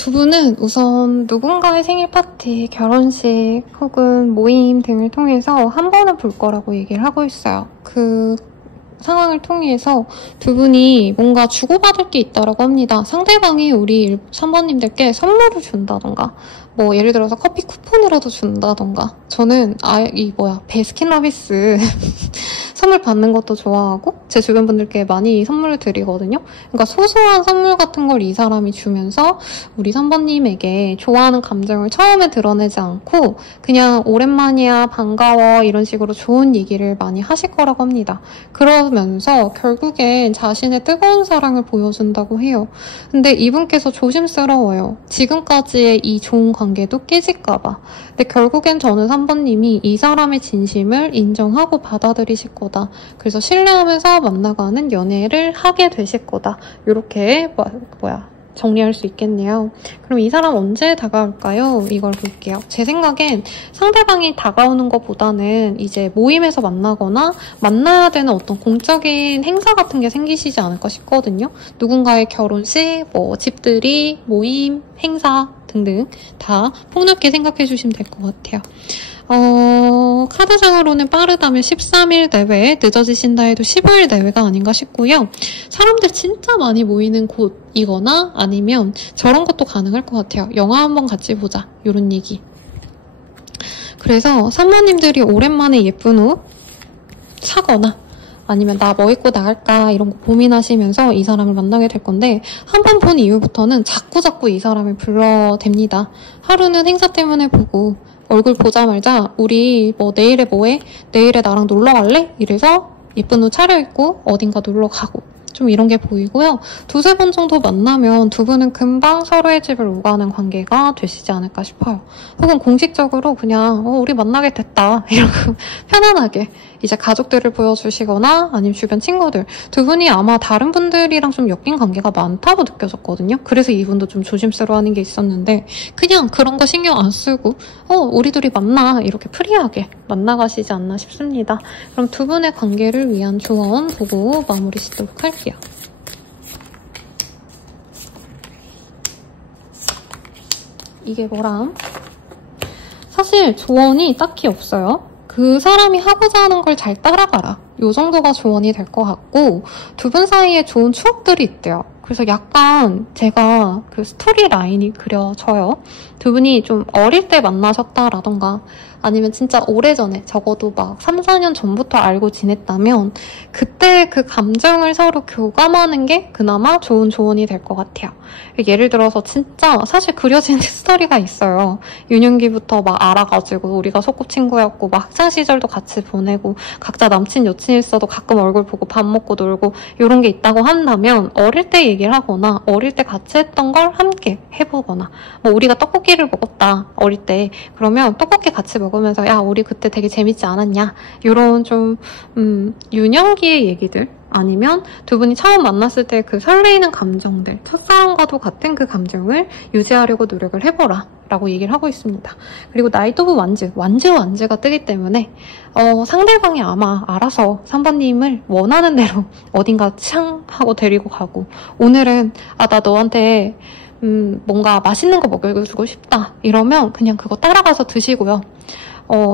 두 분은 우선 누군가의 생일 파티, 결혼식 혹은 모임 등을 통해서 한 번은 볼 거라고 얘기를 하고 있어요. 그 상황을 통해서 두 분이 뭔가 주고받을 게 있다고 합니다. 상대방이 우리 3번님들께 선물을 준다던가 뭐 예를 들어서 커피 쿠폰이라도 준다던가 저는 베스킨라빈스 선물 받는 것도 좋아하고 제 주변 분들께 많이 선물을 드리거든요. 그러니까 소소한 선물 같은 걸 이 사람이 주면서 우리 3번님에게 좋아하는 감정을 처음에 드러내지 않고 그냥 오랜만이야 반가워 이런 식으로 좋은 얘기를 많이 하실 거라고 합니다. 그러면서 결국엔 자신의 뜨거운 사랑을 보여준다고 해요. 근데 이분께서 조심스러워요. 지금까지의 이 좋은 관계도 깨질까봐. 근데 결국엔 저는 3번님이 이 사람의 진심을 인정하고 받아들이실 거다. 그래서 신뢰하면서 만나가는 연애를 하게 되실 거다. 이렇게 정리할 수 있겠네요. 그럼 이 사람 언제 다가올까요? 이걸 볼게요. 제 생각엔 상대방이 다가오는 것보다는 이제 모임에서 만나거나 만나야 되는 어떤 공적인 행사 같은 게 생기시지 않을까 싶거든요. 누군가의 결혼식, 집들이, 모임, 행사 등등 다 폭넓게 생각해 주시면 될 것 같아요. 카드상으로는 빠르다면 13일 내외, 늦어지신다 해도 15일 내외가 아닌가 싶고요. 사람들 진짜 많이 모이는 곳이거나 아니면 저런 것도 가능할 것 같아요. 영화 한번 같이 보자. 이런 얘기. 그래서 산모님들이 오랜만에 예쁜 옷 사거나 아니면 나 뭐 입고 나갈까 이런 거 고민하시면서 이 사람을 만나게 될 건데 한 번 본 이후부터는 자꾸 이 사람을 불러댑니다. 하루는 행사 때문에 보고 얼굴 보자마자 우리 내일에 뭐해? 내일에 나랑 놀러 갈래? 이래서 예쁜 옷 차려입고 어딘가 놀러 가고 좀 이런 게 보이고요. 두세 번 정도 만나면 두 분은 금방 서로의 집을 오가는 관계가 되시지 않을까 싶어요. 혹은 공식적으로 그냥 우리 만나게 됐다 이러고 편안하게 이제 가족들을 보여주시거나 아니면 주변 친구들 두 분이 아마 다른 분들이랑 좀 엮인 관계가 많다고 느껴졌거든요. 그래서 이분도 좀 조심스러워하는 게 있었는데 그냥 그런 거 신경 안 쓰고 우리 둘이 만나 이렇게 프리하게 만나가시지 않나 싶습니다. 그럼 두 분의 관계를 위한 조언 보고 마무리 짓도록 할게요. 이게 뭐람? 사실 조언이 딱히 없어요. 그 사람이 하고자 하는 걸 잘 따라가라. 요 정도가 조언이 될 것 같고 두 분 사이에 좋은 추억들이 있대요. 그래서 약간 제가 그 스토리 라인이 그려져요. 두 분이 좀 어릴 때 만나셨다라던가 아니면 진짜 오래전에 적어도 막 3, 4년 전부터 알고 지냈다면 그때 그 감정을 서로 교감하는 게 그나마 좋은 조언이 될 것 같아요. 예를 들어서 진짜 사실 그려지는 스토리가 있어요. 유년기부터 막 알아가지고 우리가 소꿉친구였고 막 학창 시절도 같이 보내고 각자 남친 여친 있어도 가끔 얼굴 보고 밥 먹고 놀고 이런 게 있다고 한다면 어릴 때 얘기를 하거나 어릴 때 같이 했던 걸 함께 해보거나 우리가 떡볶이를 먹었다 어릴 때 그러면 떡볶이 같이 먹으면서 야 우리 그때 되게 재밌지 않았냐 이런 좀 유년기의 얘기들 아니면 두 분이 처음 만났을 때 그 설레이는 감정들 첫사랑과도 같은 그 감정을 유지하려고 노력을 해보라 라고 얘기를 하고 있습니다. 그리고 나이트 오브 완즈가 뜨기 때문에 상대방이 아마 알아서 3번님을 원하는 대로 어딘가 창 하고 데리고 가고 오늘은 나 너한테 뭔가 맛있는 거 먹여주고 싶다 이러면 그냥 그거 따라가서 드시고요.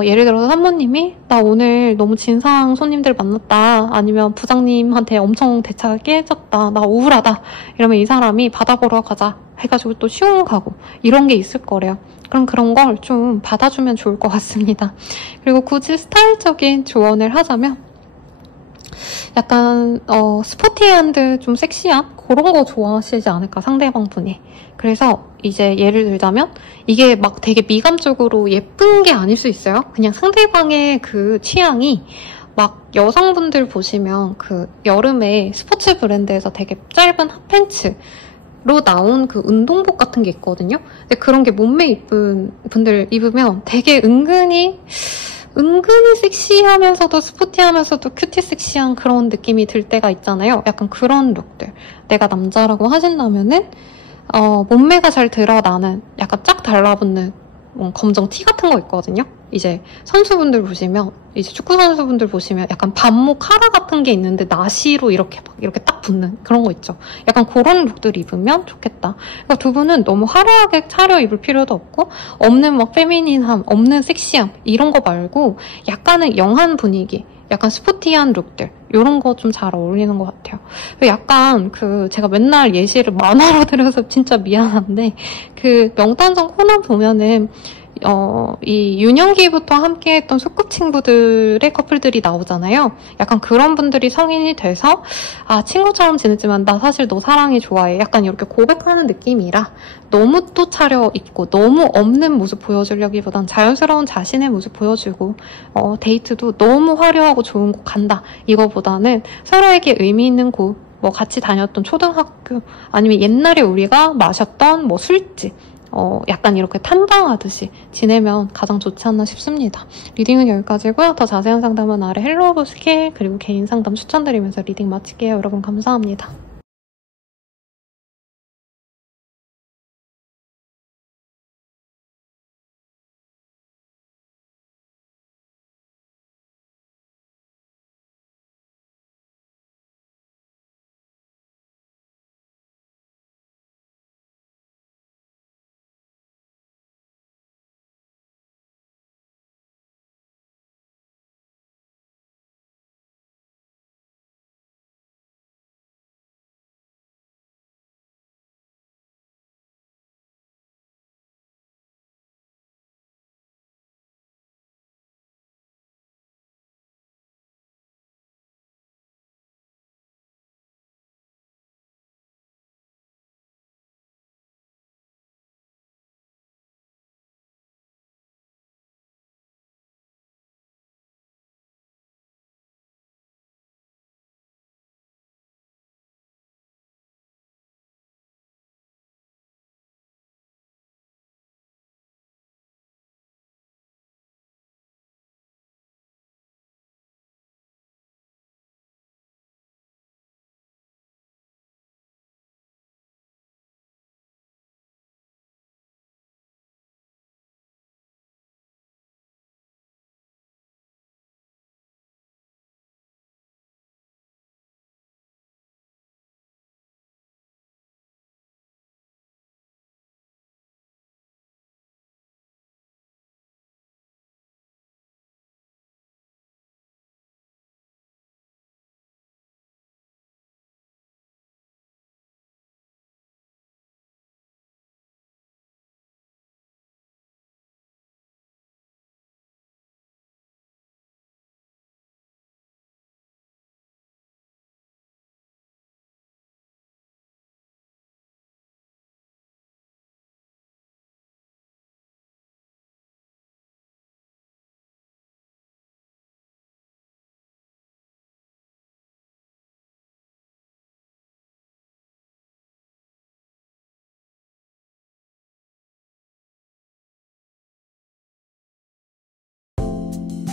예를 들어서 3번님이 나 오늘 너무 진상 손님들 만났다 아니면 부장님한테 엄청 대차가 깨졌다 나 우울하다 이러면 이 사람이 바다 보러 가자 해가지고 또 쉬운 가고 이런 게 있을 거래요. 그럼 그런 걸 좀 받아주면 좋을 것 같습니다. 그리고 굳이 스타일적인 조언을 하자면 약간 스포티한 듯 좀 섹시한 그런 거 좋아하시지 않을까 상대방 분이. 그래서 이제 예를 들자면 이게 막 되게 미감적으로 예쁜 게 아닐 수 있어요. 그냥 상대방의 그 취향이 막 여성분들 보시면 그 여름에 스포츠 브랜드에서 되게 짧은 핫팬츠로 나온 그 운동복 같은 게 있거든요. 근데 그런 게 몸매 이쁜 분들 입으면 되게 은근히 섹시하면서도 스포티하면서도 큐티 섹시한 그런 느낌이 들 때가 있잖아요. 약간 그런 룩들. 내가 남자라고 하신다면은 몸매가 잘 드러나는 약간 쫙 달라붙는 검정 티 같은 거 있거든요. 이제 선수분들 보시면, 이제 축구 선수분들 보시면 약간 반목 카라 같은 게 있는데 나시로 이렇게 딱 붙는 그런 거 있죠. 약간 그런 룩들 입으면 좋겠다. 그러니까 두 분은 너무 화려하게 차려입을 필요도 없고, 없는 막 페미닌함, 없는 섹시함 이런 거 말고 약간은 영한 분위기, 약간 스포티한 룩들 이런 거 좀 잘 어울리는 것 같아요. 약간 제가 맨날 예시를 만화로 드려서 진짜 미안한데, 명단성 코난 보면은 이 유년기부터 함께했던 소꿉친구들의 커플들이 나오잖아요. 약간 그런 분들이 성인이 돼서 친구처럼 지냈지만 나 사실 너 사랑이 좋아해, 약간 이렇게 고백하는 느낌이라 너무 또 차려입고 너무 없는 모습 보여주려기보단 자연스러운 자신의 모습 보여주고, 데이트도 너무 화려하고 좋은 곳 간다 이거보다는 서로에게 의미 있는 곳, 같이 다녔던 초등학교, 아니면 옛날에 우리가 마셨던 술집, 약간 이렇게 탐방하듯이 지내면 가장 좋지 않나 싶습니다. 리딩은 여기까지고요. 더 자세한 상담은 아래 헬로우 스킬 그리고 개인 상담 추천드리면서 리딩 마칠게요. 여러분 감사합니다.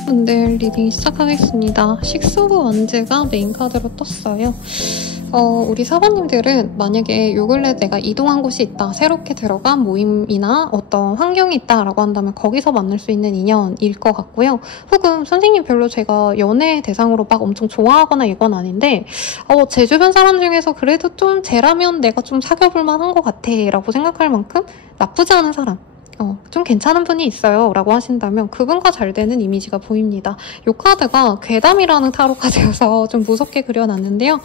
분들 리딩 시작하겠습니다. 식스 오브 원즈가 메인 카드로 떴어요. 우리 사모님들은 만약에 요 근래 내가 이동한 곳이 있다, 새롭게 들어간 모임이나 어떤 환경이 있다라고 한다면 거기서 만날 수 있는 인연일 것 같고요. 혹은 선생님 별로 제가 연애 대상으로 막 엄청 좋아하거나 이건 아닌데, 제 주변 사람 중에서 그래도 좀 쟤라면 내가 좀 사귀어볼 만한 것 같아 라고 생각할 만큼 나쁘지 않은 사람, 좀 괜찮은 분이 있어요 라고 하신다면 그분과 잘 되는 이미지가 보입니다. 이 카드가 괴담이라는 타로 카드여서 좀 무섭게 그려놨는데요.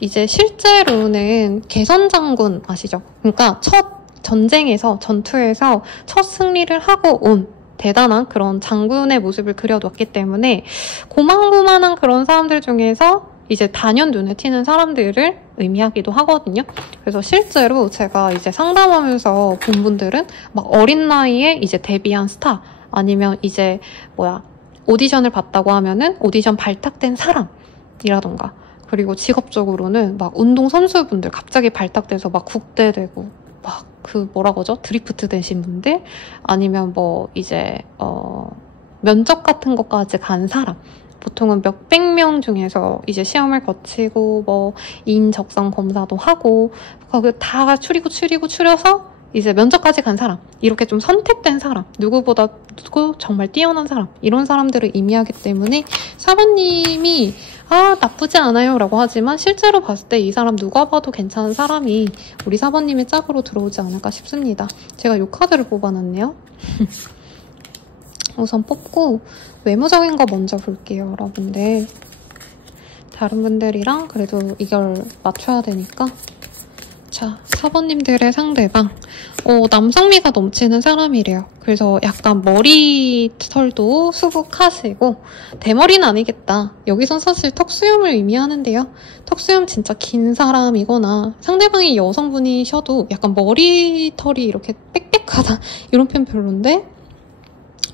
이제 실제로는 개선장군 아시죠? 그러니까 첫 전쟁에서, 전투에서 첫 승리를 하고 온 대단한 그런 장군의 모습을 그려놓았기 때문에 고만고만한 그런 사람들 중에서 이제 단연 눈에 튀는 사람들을 의미하기도 하거든요. 그래서 실제로 제가 이제 상담하면서 본 분들은 막 어린 나이에 이제 데뷔한 스타, 아니면 이제 오디션을 봤다고 하면은 오디션 발탁된 사람이라던가, 그리고 직업적으로는 막 운동선수분들 갑자기 발탁돼서 막 국대되고 막 드리프트 되신 분들, 아니면 이제 면접 같은 것까지 간 사람, 보통은 몇백 명 중에서 이제 시험을 거치고 인적성 검사도 하고 다 추려서 이제 면접까지 간 사람, 이렇게 좀 선택된 사람, 누구보다 정말 뛰어난 사람, 이런 사람들을 의미하기 때문에 4번님이 나쁘지 않아요 라고 하지만 실제로 봤을 때 이 사람 누가 봐도 괜찮은 사람이 우리 4번님의 짝으로 들어오지 않을까 싶습니다. 제가 이 카드를 뽑아놨네요. 우선 뽑고 외모적인 거 먼저 볼게요, 여러분들. 다른 분들이랑 그래도 이걸 맞춰야 되니까. 자, 4번님들의 상대방. 남성미가 넘치는 사람이래요. 그래서 약간 머리털도 수북하시고 대머리는 아니겠다. 여기선 사실 턱수염을 의미하는데요. 턱수염 진짜 긴 사람이거나 상대방이 여성분이셔도 약간 머리털이 이렇게 빽빽하다. 이런 표현 별론데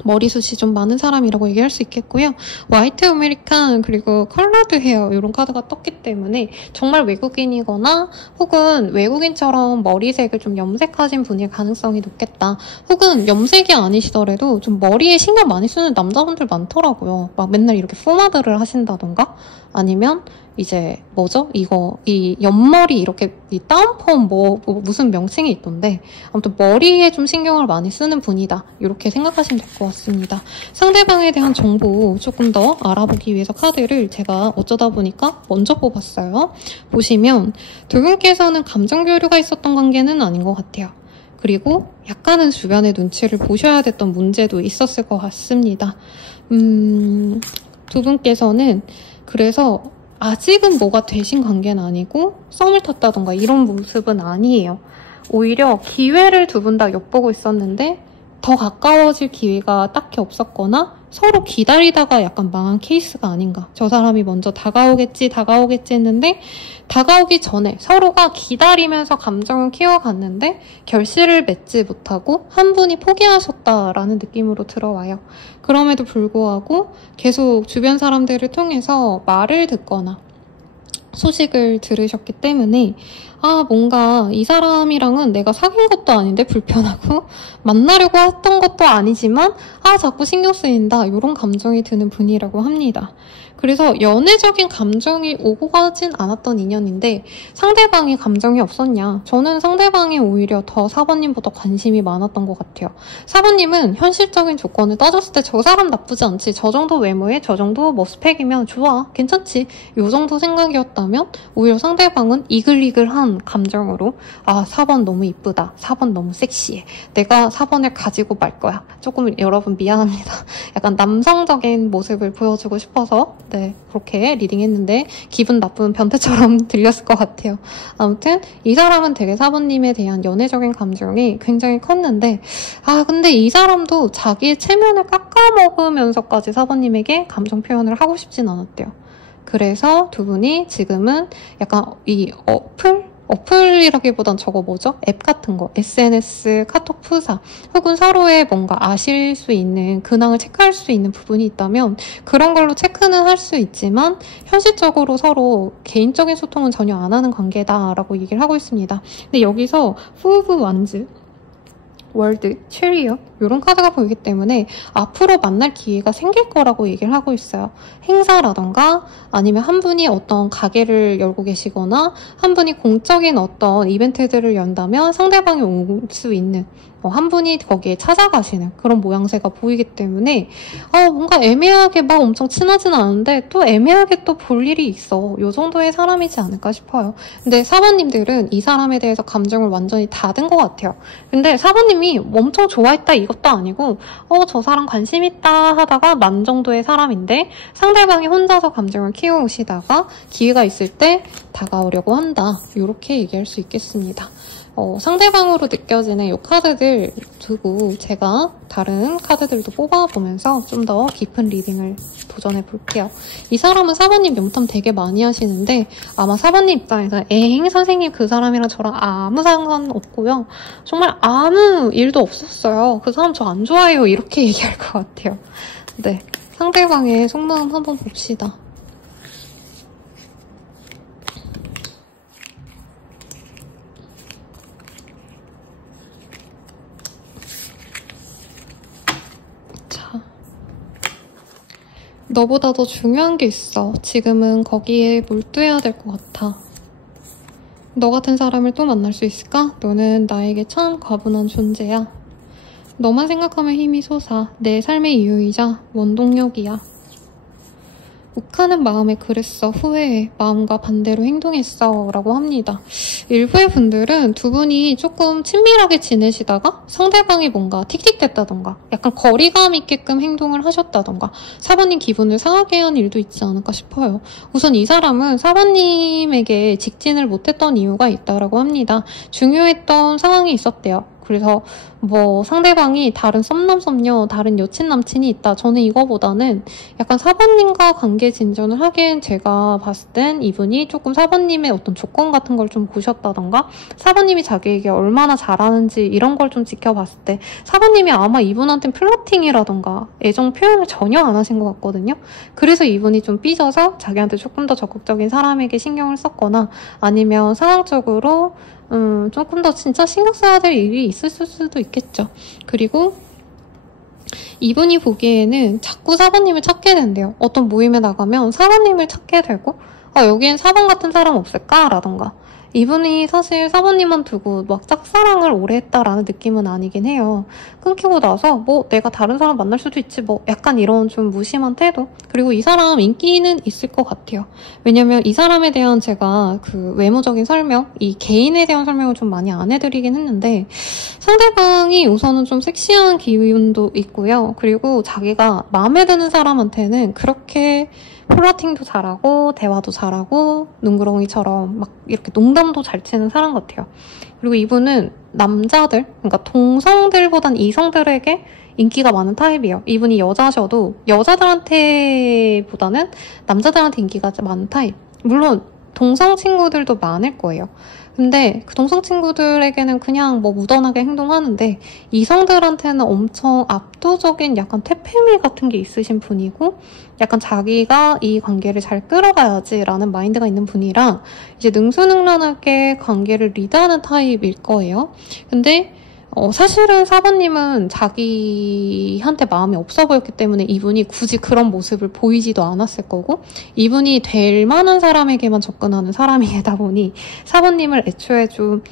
머리숱이 좀 많은 사람이라고 얘기할 수 있겠고요. 화이트 아메리칸 그리고 컬러드 헤어 이런 카드가 떴기 때문에 정말 외국인이거나 혹은 외국인처럼 머리색을 좀 염색하신 분일 가능성이 높겠다. 혹은 염색이 아니시더라도 좀 머리에 신경 많이 쓰는 남자분들 많더라고요. 막 맨날 이렇게 포마드를 하신다던가 아니면 이제 이 옆머리 이렇게 이 다운펌 무슨 명칭이 있던데 아무튼 머리에 좀 신경을 많이 쓰는 분이다. 이렇게 생각하시면 될 것 같습니다. 상대방에 대한 정보 조금 더 알아보기 위해서 카드를 제가 어쩌다 보니까 먼저 뽑았어요. 보시면 두 분께서는 감정 교류가 있었던 관계는 아닌 것 같아요. 그리고 약간은 주변의 눈치를 보셔야 됐던 문제도 있었을 것 같습니다. 두 분께서는 그래서 아직은 뭐가 되신 관계는 아니고 썸을 탔다던가 이런 모습은 아니에요. 오히려 기회를 두 분 다 엿보고 있었는데 더 가까워질 기회가 딱히 없었거나 서로 기다리다가 약간 망한 케이스가 아닌가. 저 사람이 먼저 다가오겠지 했는데 다가오기 전에 서로가 기다리면서 감정을 키워갔는데 결실을 맺지 못하고 한 분이 포기하셨다라는 느낌으로 들어와요. 그럼에도 불구하고 계속 주변 사람들을 통해서 말을 듣거나 소식을 들으셨기 때문에 뭔가 이 사람이랑은 내가 사귄 것도 아닌데 불편하고 만나려고 했던 것도 아니지만 자꾸 신경 쓰인다 이런 감정이 드는 분이라고 합니다. 그래서 연애적인 감정이 오고 가진 않았던 인연인데 상대방이 감정이 없었냐? 저는 상대방이 오히려 더 4번님보다 관심이 많았던 것 같아요. 4번님은 현실적인 조건을 따졌을 때 저 사람 나쁘지 않지. 저 정도 외모에 저 정도 뭐 스펙이면 좋아. 괜찮지. 이 정도 생각이었다면 오히려 상대방은 이글이글한 감정으로 4번 너무 이쁘다. 4번 너무 섹시해. 내가 4번을 가지고 말 거야. 조금 여러분 미안합니다. 약간 남성적인 모습을 보여주고 싶어서 그렇게 리딩했는데 기분 나쁜 변태처럼 들렸을 것 같아요. 아무튼 이 사람은 되게 4번님에 대한 연애적인 감정이 굉장히 컸는데 근데 이 사람도 자기의 체면을 깎아먹으면서까지 4번님에게 감정 표현을 하고 싶진 않았대요. 그래서 두 분이 지금은 약간 이 어플이라기보단 저거 앱 같은 거, SNS, 카톡 프사, 혹은 서로의 뭔가 아실 수 있는 근황을 체크할 수 있는 부분이 있다면 그런 걸로 체크는 할 수 있지만 현실적으로 서로 개인적인 소통은 전혀 안 하는 관계다라고 얘기를 하고 있습니다. 근데 여기서 후브 완즈, 월드, 체리엇 이런 카드가 보이기 때문에 앞으로 만날 기회가 생길 거라고 얘기를 하고 있어요. 행사라던가 아니면 한 분이 어떤 가게를 열고 계시거나 한 분이 공적인 어떤 이벤트들을 연다면 상대방이 올 수 있는 한 분이 거기에 찾아가시는 그런 모양새가 보이기 때문에 뭔가 애매하게 막 엄청 친하진 않은데 또 애매하게 또 볼 일이 있어. 요 정도의 사람이지 않을까 싶어요. 근데 4번님들은 이 사람에 대해서 감정을 완전히 닫은 것 같아요. 근데 4번님이 엄청 좋아했다 이것도 아니고 저 사람 관심 있다 하다가 만 정도의 사람인데 상대방이 혼자서 감정을 키워오시다가 기회가 있을 때 다가오려고 한다. 이렇게 얘기할 수 있겠습니다. 상대방으로 느껴지는 이 카드들 두고 제가 다른 카드들도 뽑아보면서 좀 더 깊은 리딩을 도전해 볼게요. 이 사람은 4번님 명탐 되게 많이 하시는데 아마 4번님 입장에서 선생님 그 사람이랑 저랑 아무 상관 없고요. 정말 아무 일도 없었어요. 그 사람 저 안 좋아해요. 이렇게 얘기할 것 같아요. 네, 상대방의 속마음 한번 봅시다. 너보다 더 중요한 게 있어. 지금은 거기에 몰두해야 될 것 같아. 너 같은 사람을 또 만날 수 있을까? 너는 나에게 참 과분한 존재야. 너만 생각하면 힘이 솟아. 내 삶의 이유이자 원동력이야. 욱하는 마음에 그랬어. 후회해. 마음과 반대로 행동했어. 라고 합니다. 일부의 분들은 두 분이 조금 친밀하게 지내시다가 상대방이 뭔가 틱틱댔다던가 약간 거리감 있게끔 행동을 하셨다던가 사모님 기분을 상하게 한 일도 있지 않을까 싶어요. 우선 이 사람은 사모님에게 직진을 못했던 이유가 있다고 합니다. 중요했던 상황이 있었대요. 그래서 뭐 상대방이 다른 썸남 다른 여친 남친이 있다. 저는 이거보다는 약간 사모님과 관계 진전을 하기엔 제가 봤을 땐 이분이 조금 사모님의 어떤 조건 같은 걸 좀 보셨다던가 사모님이 자기에게 얼마나 잘하는지 이런 걸 좀 지켜봤을 때 사모님이 아마 이분한테는 플러팅이라던가 애정 표현을 전혀 안 하신 것 같거든요. 그래서 이분이 좀 삐져서 자기한테 조금 더 적극적인 사람에게 신경을 썼거나 아니면 상황적으로 조금 더 진짜 신경 써야 될 일이 있을 수도 있겠죠. 그리고 이분이 보기에는 자꾸 사모님을 찾게 된대요. 어떤 모임에 나가면 사모님을 찾게 되고 여기엔 사모님 같은 사람 없을까? 라던가 이분이 사실 사모님만 두고 막 짝사랑을 오래 했다라는 느낌은 아니긴 해요. 끊기고 나서 뭐 내가 다른 사람 만날 수도 있지 뭐 약간 이런 좀 무심한 태도. 그리고 이 사람 인기는 있을 것 같아요. 왜냐면 이 사람에 대한 제가 그 외모적인 설명, 이 개인에 대한 설명을 좀 많이 안 해드리긴 했는데 상대방이 우선은 좀 섹시한 기운도 있고요. 그리고 자기가 마음에 드는 사람한테는 그렇게 플러팅도 잘하고 대화도 잘하고 눈구렁이처럼 막 이렇게 농담도 잘 치는 사람 같아요. 그리고 이분은 남자들, 그러니까 동성들보단 이성들에게 인기가 많은 타입이에요. 이분이 여자셔도 여자들한테보다는 남자들한테 인기가 많은 타입. 물론 동성 친구들도 많을 거예요. 근데 그 동성 친구들에게는 그냥 뭐 무던하게 행동하는데 이성들한테는 엄청 압도적인 약간 퇴폐미 같은 게 있으신 분이고 약간 자기가 이 관계를 잘 끌어가야지라는 마인드가 있는 분이라 이제 능수능란하게 관계를 리드하는 타입일 거예요. 근데 사실은 사부님은 자기한테 마음이 없어 보였기 때문에 이분이 굳이 그런 모습을 보이지도 않았을 거고 이분이 될 만한 사람에게만 접근하는 사람이다 보니 사부님을 애초에 좀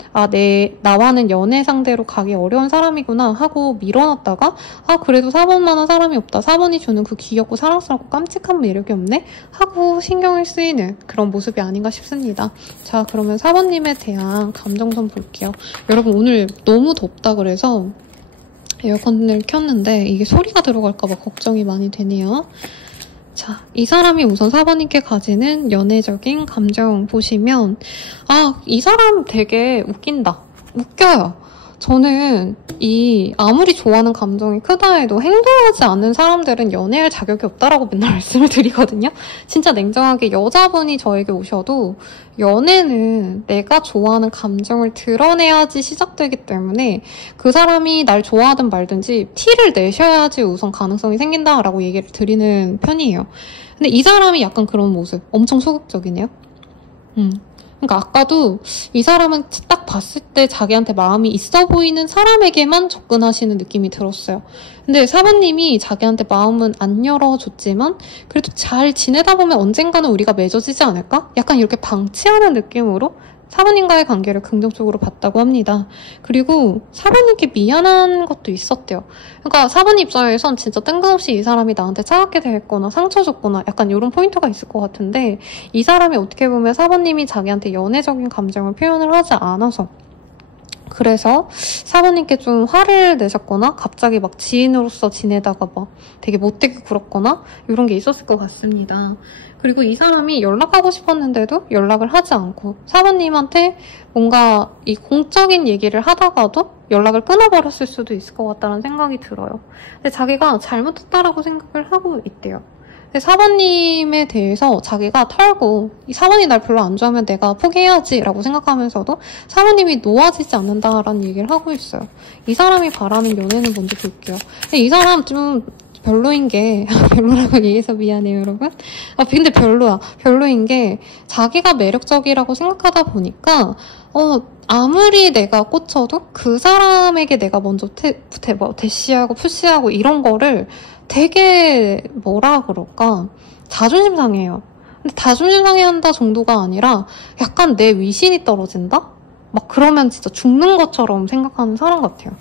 나와는 연애 상대로 가기 어려운 사람이구나 하고 밀어놨다가 그래도 사본만한 사람이 없다. 사본이 주는 그 귀엽고 사랑스럽고 깜찍한 매력이 없네? 하고 신경을 쓰이는 그런 모습이 아닌가 싶습니다. 자, 그러면 사부님에 대한 감정선 볼게요. 여러분 오늘 너무 덥다 그래서 에어컨을 켰는데 이게 소리가 들어갈까봐 걱정이 많이 되네요. 자, 이 사람이 우선 사부님께 가지는 연애적인 감정 보시면 이 사람 되게 웃긴다. 웃겨요. 저는 아무리 좋아하는 감정이 크다 해도 행동하지 않는 사람들은 연애할 자격이 없다라고 맨날 말씀을 드리거든요. 진짜 냉정하게 여자분이 저에게 오셔도 연애는 내가 좋아하는 감정을 드러내야지 시작되기 때문에 그 사람이 날 좋아하든 말든지 티를 내셔야지 우선 가능성이 생긴다라고 얘기를 드리는 편이에요. 근데 이 사람이 약간 그런 모습 엄청 소극적이네요. 그러니까 아까도 이 사람은 딱 봤을 때 자기한테 마음이 있어 보이는 사람에게만 접근하시는 느낌이 들었어요. 근데 사부님이 자기한테 마음은 안 열어줬지만 그래도 잘 지내다 보면 언젠가는 우리가 맺어지지 않을까? 약간 이렇게 방치하는 느낌으로 사부님과의 관계를 긍정적으로 봤다고 합니다. 그리고 사부님께 미안한 것도 있었대요. 그러니까 사부님 입장에선 진짜 뜬금없이 이 사람이 나한테 차갑게 대했거나 상처 줬거나 약간 이런 포인트가 있을 것 같은데 이 사람이 어떻게 보면 사부님이 자기한테 연애적인 감정을 표현을 하지 않아서 그래서 사부님께 좀 화를 내셨거나 갑자기 막 지인으로서 지내다가 막 되게 못되게 굴었거나 이런 게 있었을 것 같습니다. 그리고 이 사람이 연락하고 싶었는데도 연락을 하지 않고 사부님한테 뭔가 이 공적인 얘기를 하다가도 연락을 끊어버렸을 수도 있을 것 같다는 생각이 들어요. 근데 자기가 잘못했다라고 생각을 하고 있대요. 근데 사부님에 대해서 자기가 털고 이 사부님이 날 별로 안 좋아하면 내가 포기해야지 라고 생각하면서도 사부님이 놓아지지 않는다라는 얘기를 하고 있어요. 이 사람이 바라는 연애는 뭔지 볼게요. 근데 이 사람 좀 별로인 게 별로라고 얘기해서 미안해요 여러분. 근데 별로인 게 자기가 매력적이라고 생각하다 보니까 아무리 내가 꽂혀도 그 사람에게 내가 먼저 대시하고 푸시하고 이런 거를 되게 뭐라 그럴까 자존심 상해요. 근데 자존심 상해한다 정도가 아니라 약간 내 위신이 떨어진다? 막 그러면 진짜 죽는 것처럼 생각하는 사람 같아요.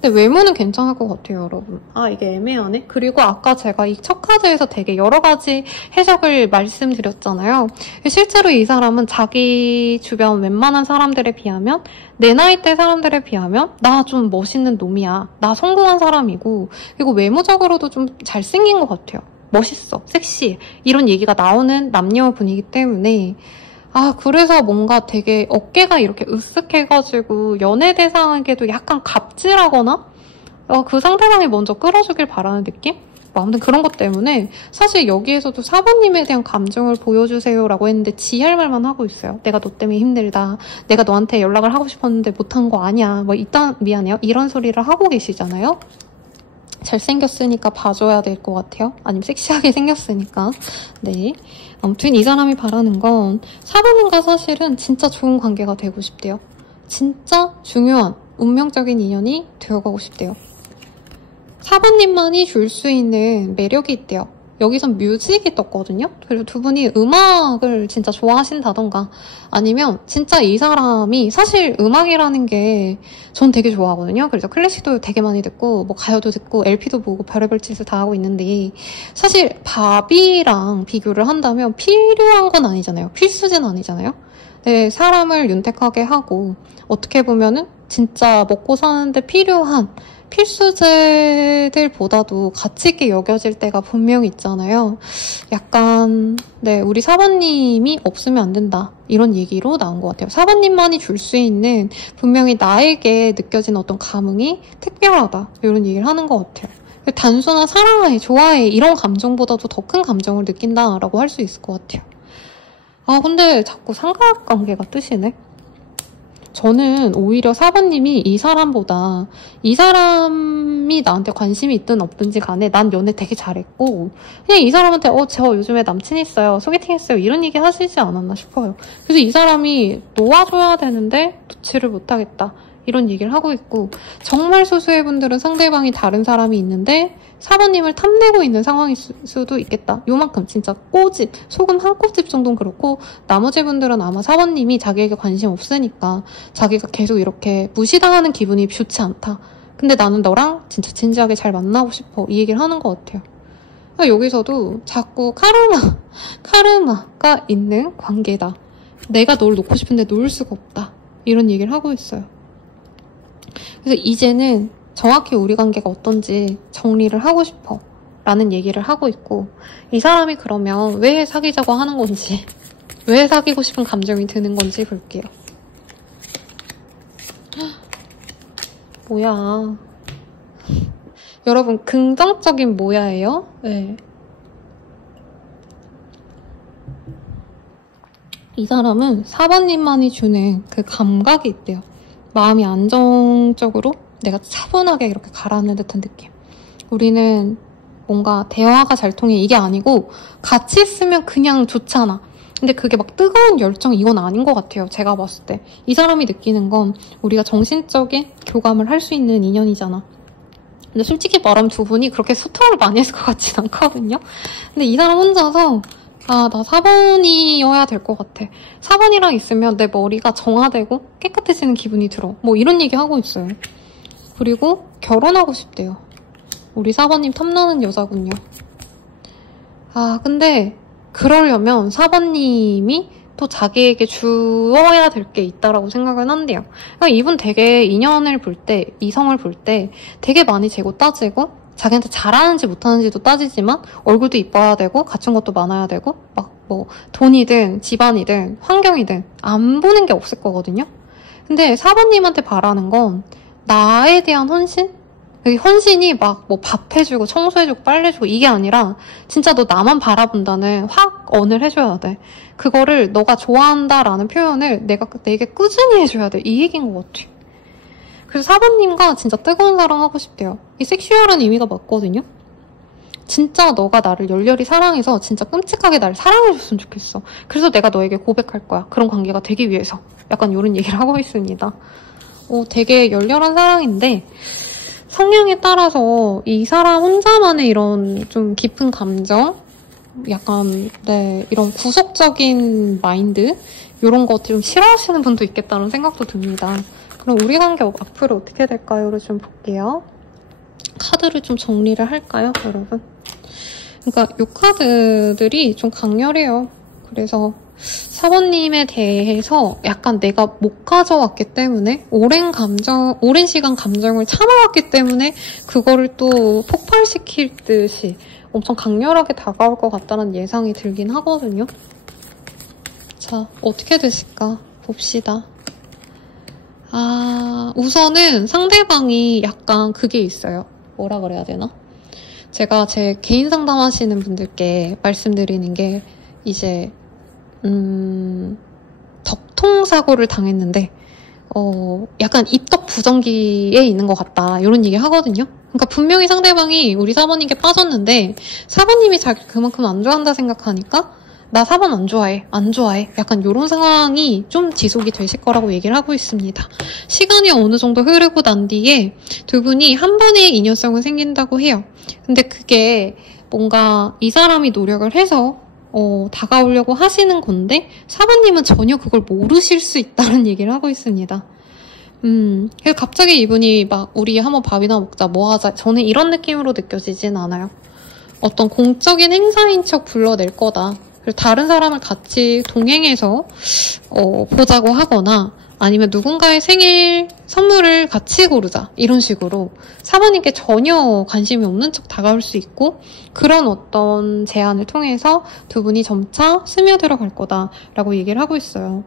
근데 외모는 괜찮을 것 같아요, 여러분. 아, 이게 애매하네? 그리고 아까 제가 이 첫 카드에서 되게 여러 가지 해석을 말씀드렸잖아요. 실제로 이 사람은 자기 주변 웬만한 사람들에 비하면, 내 나이대 사람들에 비하면 나 좀 멋있는 놈이야. 나 성공한 사람이고, 그리고 외모적으로도 좀 잘생긴 것 같아요. 멋있어, 섹시해. 이런 얘기가 나오는 남녀 분이기 때문에 아, 그래서 뭔가 되게 어깨가 이렇게 으쓱해가지고 연애 대상에게도 약간 갑질하거나 그 상대방이 먼저 끌어주길 바라는 느낌? 뭐 아무튼 그런 것 때문에 사실 여기에서도 4번님에 대한 감정을 보여주세요라고 했는데 지 할 말만 하고 있어요. 내가 너 때문에 힘들다. 내가 너한테 연락을 하고 싶었는데 못한 거 아니야. 뭐 일단 미안해요. 이런 소리를 하고 계시잖아요. 잘생겼으니까 봐줘야 될 것 같아요. 아니면 섹시하게 생겼으니까. 네. 아무튼 이 사람이 바라는 건 4번님과 사실은 진짜 좋은 관계가 되고 싶대요. 진짜 중요한 운명적인 인연이 되어가고 싶대요. 4번님만이 줄 수 있는 매력이 있대요. 여기선 뮤직이 떴거든요. 그리고 두 분이 음악을 진짜 좋아하신다던가 아니면 진짜 이 사람이 사실 음악이라는 게 전 되게 좋아하거든요. 그래서 클래식도 되게 많이 듣고 뭐 가요도 듣고 LP도 보고 별의별 짓을 다 하고 있는데 사실 바비랑 비교를 한다면 필요한 건 아니잖아요. 필수제는 아니잖아요. 네, 사람을 윤택하게 하고 어떻게 보면은 진짜 먹고 사는데 필요한 필수제들보다도 가치 있게 여겨질 때가 분명히 있잖아요. 약간 네, 우리 4번님이 없으면 안 된다 이런 얘기로 나온 것 같아요. 4번님만이 줄 수 있는 분명히 나에게 느껴지는 어떤 감흥이 특별하다 이런 얘기를 하는 것 같아요. 단순한 사랑해, 좋아해 이런 감정보다도 더 큰 감정을 느낀다라고 할 수 있을 것 같아요. 아 근데 자꾸 삼각관계가 뜨시네. 저는 오히려 4번님이 이 사람보다 이 사람이 나한테 관심이 있든 없든지 간에 난 연애 되게 잘했고 그냥 이 사람한테 저 요즘에 남친 있어요. 소개팅 했어요. 이런 얘기 하시지 않았나 싶어요. 그래서 이 사람이 놓아줘야 되는데 놓지를 못하겠다. 이런 얘기를 하고 있고 정말 소수의 분들은 상대방이 다른 사람이 있는데 4번님을 탐내고 있는 상황일 수도 있겠다. 요만큼 진짜 꼬집, 소금 한 꼬집 정도는 그렇고 나머지 분들은 아마 4번님이 자기에게 관심 없으니까 자기가 계속 이렇게 무시당하는 기분이 좋지 않다. 근데 나는 너랑 진짜 진지하게 잘 만나고 싶어. 이 얘기를 하는 것 같아요. 여기서도 자꾸 카르마가 있는 관계다. 내가 널 놓고 싶은데 놓을 수가 없다. 이런 얘기를 하고 있어요. 그래서 이제는 정확히 우리 관계가 어떤지 정리를 하고 싶어 라는 얘기를 하고 있고 이 사람이 그러면 왜 사귀자고 하는 건지 왜 사귀고 싶은 감정이 드는 건지 볼게요. 뭐야 여러분 긍정적인 뭐야예요? 네. 이 사람은 4번님만이 주는 그 감각이 있대요. 마음이 안정적으로 내가 차분하게 이렇게 가라앉는 듯한 느낌. 우리는 뭔가 대화가 잘 통해 이게 아니고 같이 있으면 그냥 좋잖아. 근데 그게 막 뜨거운 열정 이건 아닌 것 같아요. 제가 봤을 때. 이 사람이 느끼는 건 우리가 정신적인 교감을 할 수 있는 인연이잖아. 근데 솔직히 말하면 두 분이 그렇게 소통을 많이 했을 것 같진 않거든요. 근데 이 사람 혼자서 나 4번이어야 될 것 같아. 4번이랑 있으면 내 머리가 정화되고 깨끗해지는 기분이 들어. 뭐 이런 얘기 하고 있어요. 그리고 결혼하고 싶대요. 우리 4번님 탐나는 여자군요. 근데 그러려면 4번님이 또 자기에게 주어야 될 게 있다라고 생각을 한대요. 그러니까 이분 되게 인연을 볼 때, 이성을 볼 때 되게 많이 재고 따지고 자기한테 잘하는지 못하는지도 따지지만 얼굴도 이뻐야 되고 갖춘 것도 많아야 되고 막 뭐 돈이든 집안이든 환경이든 안 보는 게 없을 거거든요. 근데 4번님한테 바라는 건 나에 대한 헌신? 그 헌신이 막 뭐 밥 해주고 청소해주고 빨래해주고 이게 아니라 진짜 너 나만 바라본다는 확 언을 해줘야 돼. 그거를 너가 좋아한다라는 표현을 내게 꾸준히 해줘야 돼. 이 얘기인 것 같아. 그래서 4번님과 진짜 뜨거운 사랑하고 싶대요. 이 섹슈얼한 의미가 맞거든요. 진짜 너가 나를 열렬히 사랑해서 진짜 끔찍하게 나를 사랑해줬으면 좋겠어. 그래서 내가 너에게 고백할 거야. 그런 관계가 되기 위해서. 약간 이런 얘기를 하고 있습니다. 되게 열렬한 사랑인데 성향에 따라서 이 사람 혼자만의 이런 좀 깊은 감정 약간 네 이런 구속적인 마인드 이런 거 좀 싫어하시는 분도 있겠다는 생각도 듭니다. 그럼 우리 관계 앞으로 어떻게 될까요?를 좀 볼게요. 카드를 좀 정리를 할까요, 여러분? 그러니까 이 카드들이 좀 강렬해요. 그래서 사모님에 대해서 약간 내가 못 가져왔기 때문에 오랜 시간 감정을 참아왔기 때문에 그거를 또 폭발시킬 듯이 엄청 강렬하게 다가올 것 같다는 예상이 들긴 하거든요. 자, 어떻게 됐을까? 봅시다. 우선은 상대방이 약간 그게 있어요. 뭐라 그래야 되나? 제가 제 개인 상담하시는 분들께 말씀드리는 게 이제 덕통사고를 당했는데 약간 입덕 부정기에 있는 것 같다 이런 얘기 하거든요. 그러니까 분명히 상대방이 우리 사모님께 빠졌는데 사모님이 자기를 그만큼 안 좋아한다 생각하니까 나 사본 안 좋아해 약간 이런 상황이 좀 지속이 되실 거라고 얘기를 하고 있습니다. 시간이 어느 정도 흐르고 난 뒤에 두 분이 한 번의 인연성은 생긴다고 해요. 근데 그게 뭔가 이 사람이 노력을 해서 다가오려고 하시는 건데 사모님은 전혀 그걸 모르실 수 있다는 얘기를 하고 있습니다. 그래서 갑자기 이분이 막 우리 한번 밥이나 먹자 뭐 하자 저는 이런 느낌으로 느껴지진 않아요. 어떤 공적인 행사인 척 불러낼 거다. 그리고 다른 사람을 같이 동행해서 보자고 하거나 아니면 누군가의 생일 선물을 같이 고르자 이런 식으로 사모님께 전혀 관심이 없는 척 다가올 수 있고 그런 어떤 제안을 통해서 두 분이 점차 스며들어 갈 거다라고 얘기를 하고 있어요.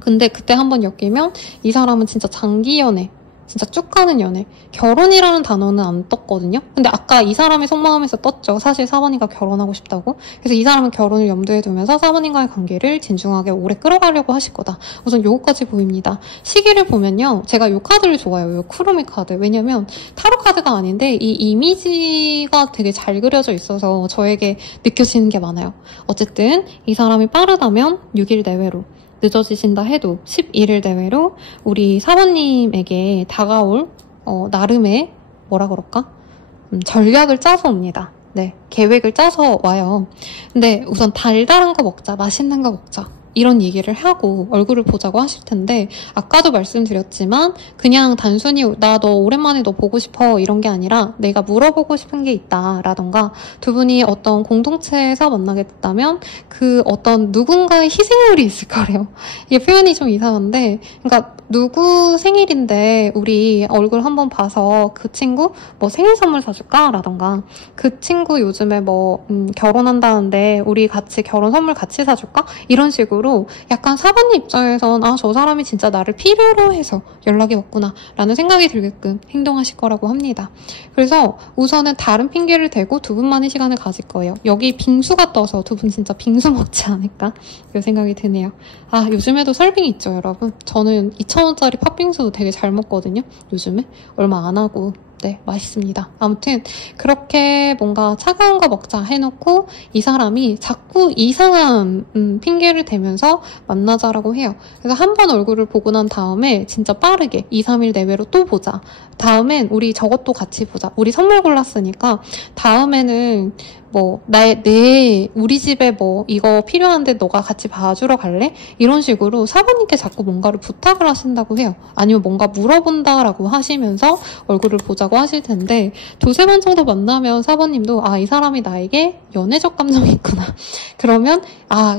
근데 그때 한번 엮이면 이 사람은 진짜 장기 연애 진짜 쭉 가는 연애. 결혼이라는 단어는 안 떴거든요. 근데 아까 이 사람의 속마음에서 떴죠. 사실 사모님과 결혼하고 싶다고. 그래서 이 사람은 결혼을 염두에 두면서 사모님과의 관계를 진중하게 오래 끌어가려고 하실 거다. 우선 요거까지 보입니다. 시기를 보면요. 제가 요 카드를 좋아해요. 요 쿠루미 카드. 왜냐면 타로 카드가 아닌데 이 이미지가 되게 잘 그려져 있어서 저에게 느껴지는 게 많아요. 어쨌든 이 사람이 빠르다면 6일 내외로 늦어지신다 해도 11일 내외로 우리 사모님에게 다가올 나름의 뭐라 그럴까? 전략을 짜서 옵니다. 네, 계획을 짜서 와요. 근데 우선 달달한 거 먹자, 맛있는 거 먹자 이런 얘기를 하고 얼굴을 보자고 하실 텐데 아까도 말씀드렸지만 그냥 단순히 나 너 오랜만에 너 보고 싶어 이런 게 아니라 내가 물어보고 싶은 게 있다 라던가 두 분이 어떤 공동체에서 만나게 됐다면 그 어떤 누군가의 희생물이 있을 거래요. 이게 표현이 좀 이상한데 그러니까 누구 생일인데 우리 얼굴 한번 봐서 그 친구 뭐 생일 선물 사줄까? 라던가 그 친구 요즘에 뭐 결혼한다는데 우리 같이 결혼 선물 같이 사줄까? 이런 식으로 약간 사모님 입장에선 저 사람이 진짜 나를 필요로 해서 연락이 왔구나 라는 생각이 들게끔 행동하실 거라고 합니다. 그래서 우선은 다른 핑계를 대고 두 분만의 시간을 가질 거예요. 여기 빙수가 떠서 두 분 진짜 빙수 먹지 않을까? 이 생각이 드네요. 요즘에도 설빙이 있죠, 여러분. 저는 2,000원짜리 팥빙수 되게 잘 먹거든요. 요즘에 얼마 안 하고 네, 맛있습니다. 아무튼 그렇게 뭔가 차가운 거 먹자 해놓고 이 사람이 자꾸 이상한 핑계를 대면서 만나자라고 해요. 그래서 한 번 얼굴을 보고 난 다음에 진짜 빠르게 2, 3일 내외로 또 보자. 다음엔 우리 저것도 같이 보자. 우리 선물 골랐으니까 다음에는 뭐 우리 집에 뭐 이거 필요한데 너가 같이 봐주러 갈래? 이런 식으로 사모님께 자꾸 뭔가를 부탁을 하신다고 해요. 아니면 뭔가 물어본다라고 하시면서 얼굴을 보자고 하실 텐데 두세 번 정도 만나면 사모님도 이 사람이 나에게 연애적 감정이 있구나. 그러면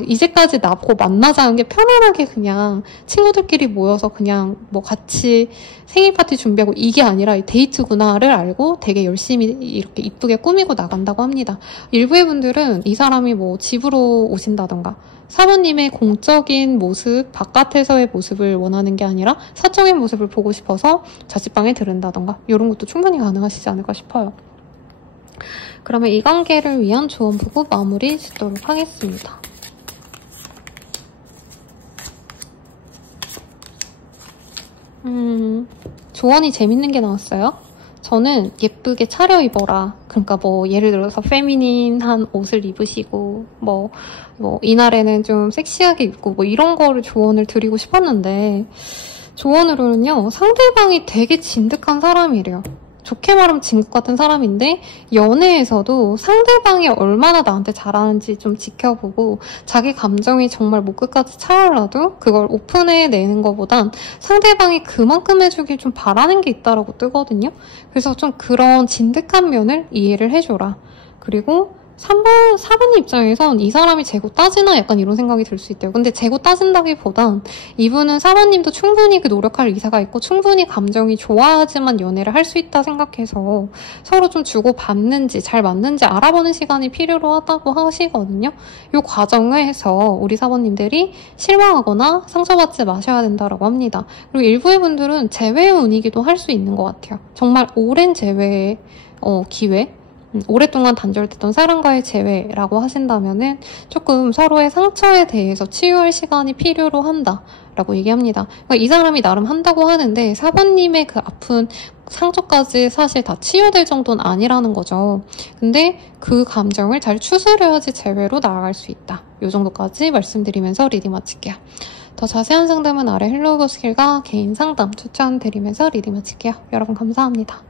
이제까지 나보고 만나자는 게 편안하게 그냥 친구들끼리 모여서 그냥 뭐 같이 생일 파티 준비하고 이게 아니라 데이트구나를 알고 되게 열심히 이렇게 이쁘게 꾸미고 나간다고 합니다. 일부의 분들은 이 사람이 뭐 집으로 오신다던가 사모님의 공적인 모습, 바깥에서의 모습을 원하는 게 아니라 사적인 모습을 보고 싶어서 자취방에 들은다던가 이런 것도 충분히 가능하시지 않을까 싶어요. 그러면 이 관계를 위한 조언 보고 마무리 짓도록 하겠습니다. 조언이 재밌는 게 나왔어요. 저는 예쁘게 차려입어라. 그러니까 뭐 예를 들어서 페미닌한 옷을 입으시고 뭐 이날에는 좀 섹시하게 입고 뭐 이런 거를 조언을 드리고 싶었는데 조언으로는요. 상대방이 되게 진득한 사람이래요. 좋게 말하면 진국 같은 사람인데 연애에서도 상대방이 얼마나 나한테 잘하는지 좀 지켜보고 자기 감정이 정말 목 끝까지 차올라도 그걸 오픈해내는 것보단 상대방이 그만큼 해주길 좀 바라는 게 있다라고 뜨거든요. 그래서 좀 그런 진득한 면을 이해를 해줘라. 그리고 4번 입장에선 이 사람이 재고 따지나 약간 이런 생각이 들 수 있대요. 근데 재고 따진다기보단 이분은 4번님도 충분히 그 노력할 의사가 있고 충분히 감정이 좋아야지만 연애를 할 수 있다 생각해서 서로 좀 주고받는지 잘 맞는지 알아보는 시간이 필요로 하다고 하시거든요. 이 과정에서 우리 4번님들이 실망하거나 상처받지 마셔야 된다고 합니다. 그리고 일부의 분들은 재회의 운이기도 할 수 있는 것 같아요. 정말 오랜 재회의 기회, 오랫동안 단절됐던 사람과의 재회라고 하신다면은 조금 서로의 상처에 대해서 치유할 시간이 필요로 한다라고 얘기합니다. 그러니까 이 사람이 나름 한다고 하는데 4번님의 그 아픈 상처까지 사실 다 치유될 정도는 아니라는 거죠. 근데 그 감정을 잘 추스려야지 재회로 나아갈 수 있다. 이 정도까지 말씀드리면서 리딩 마칠게요. 더 자세한 상담은 아래 헬로우 스킬과 개인 상담 추천드리면서 리딩 마칠게요. 여러분 감사합니다.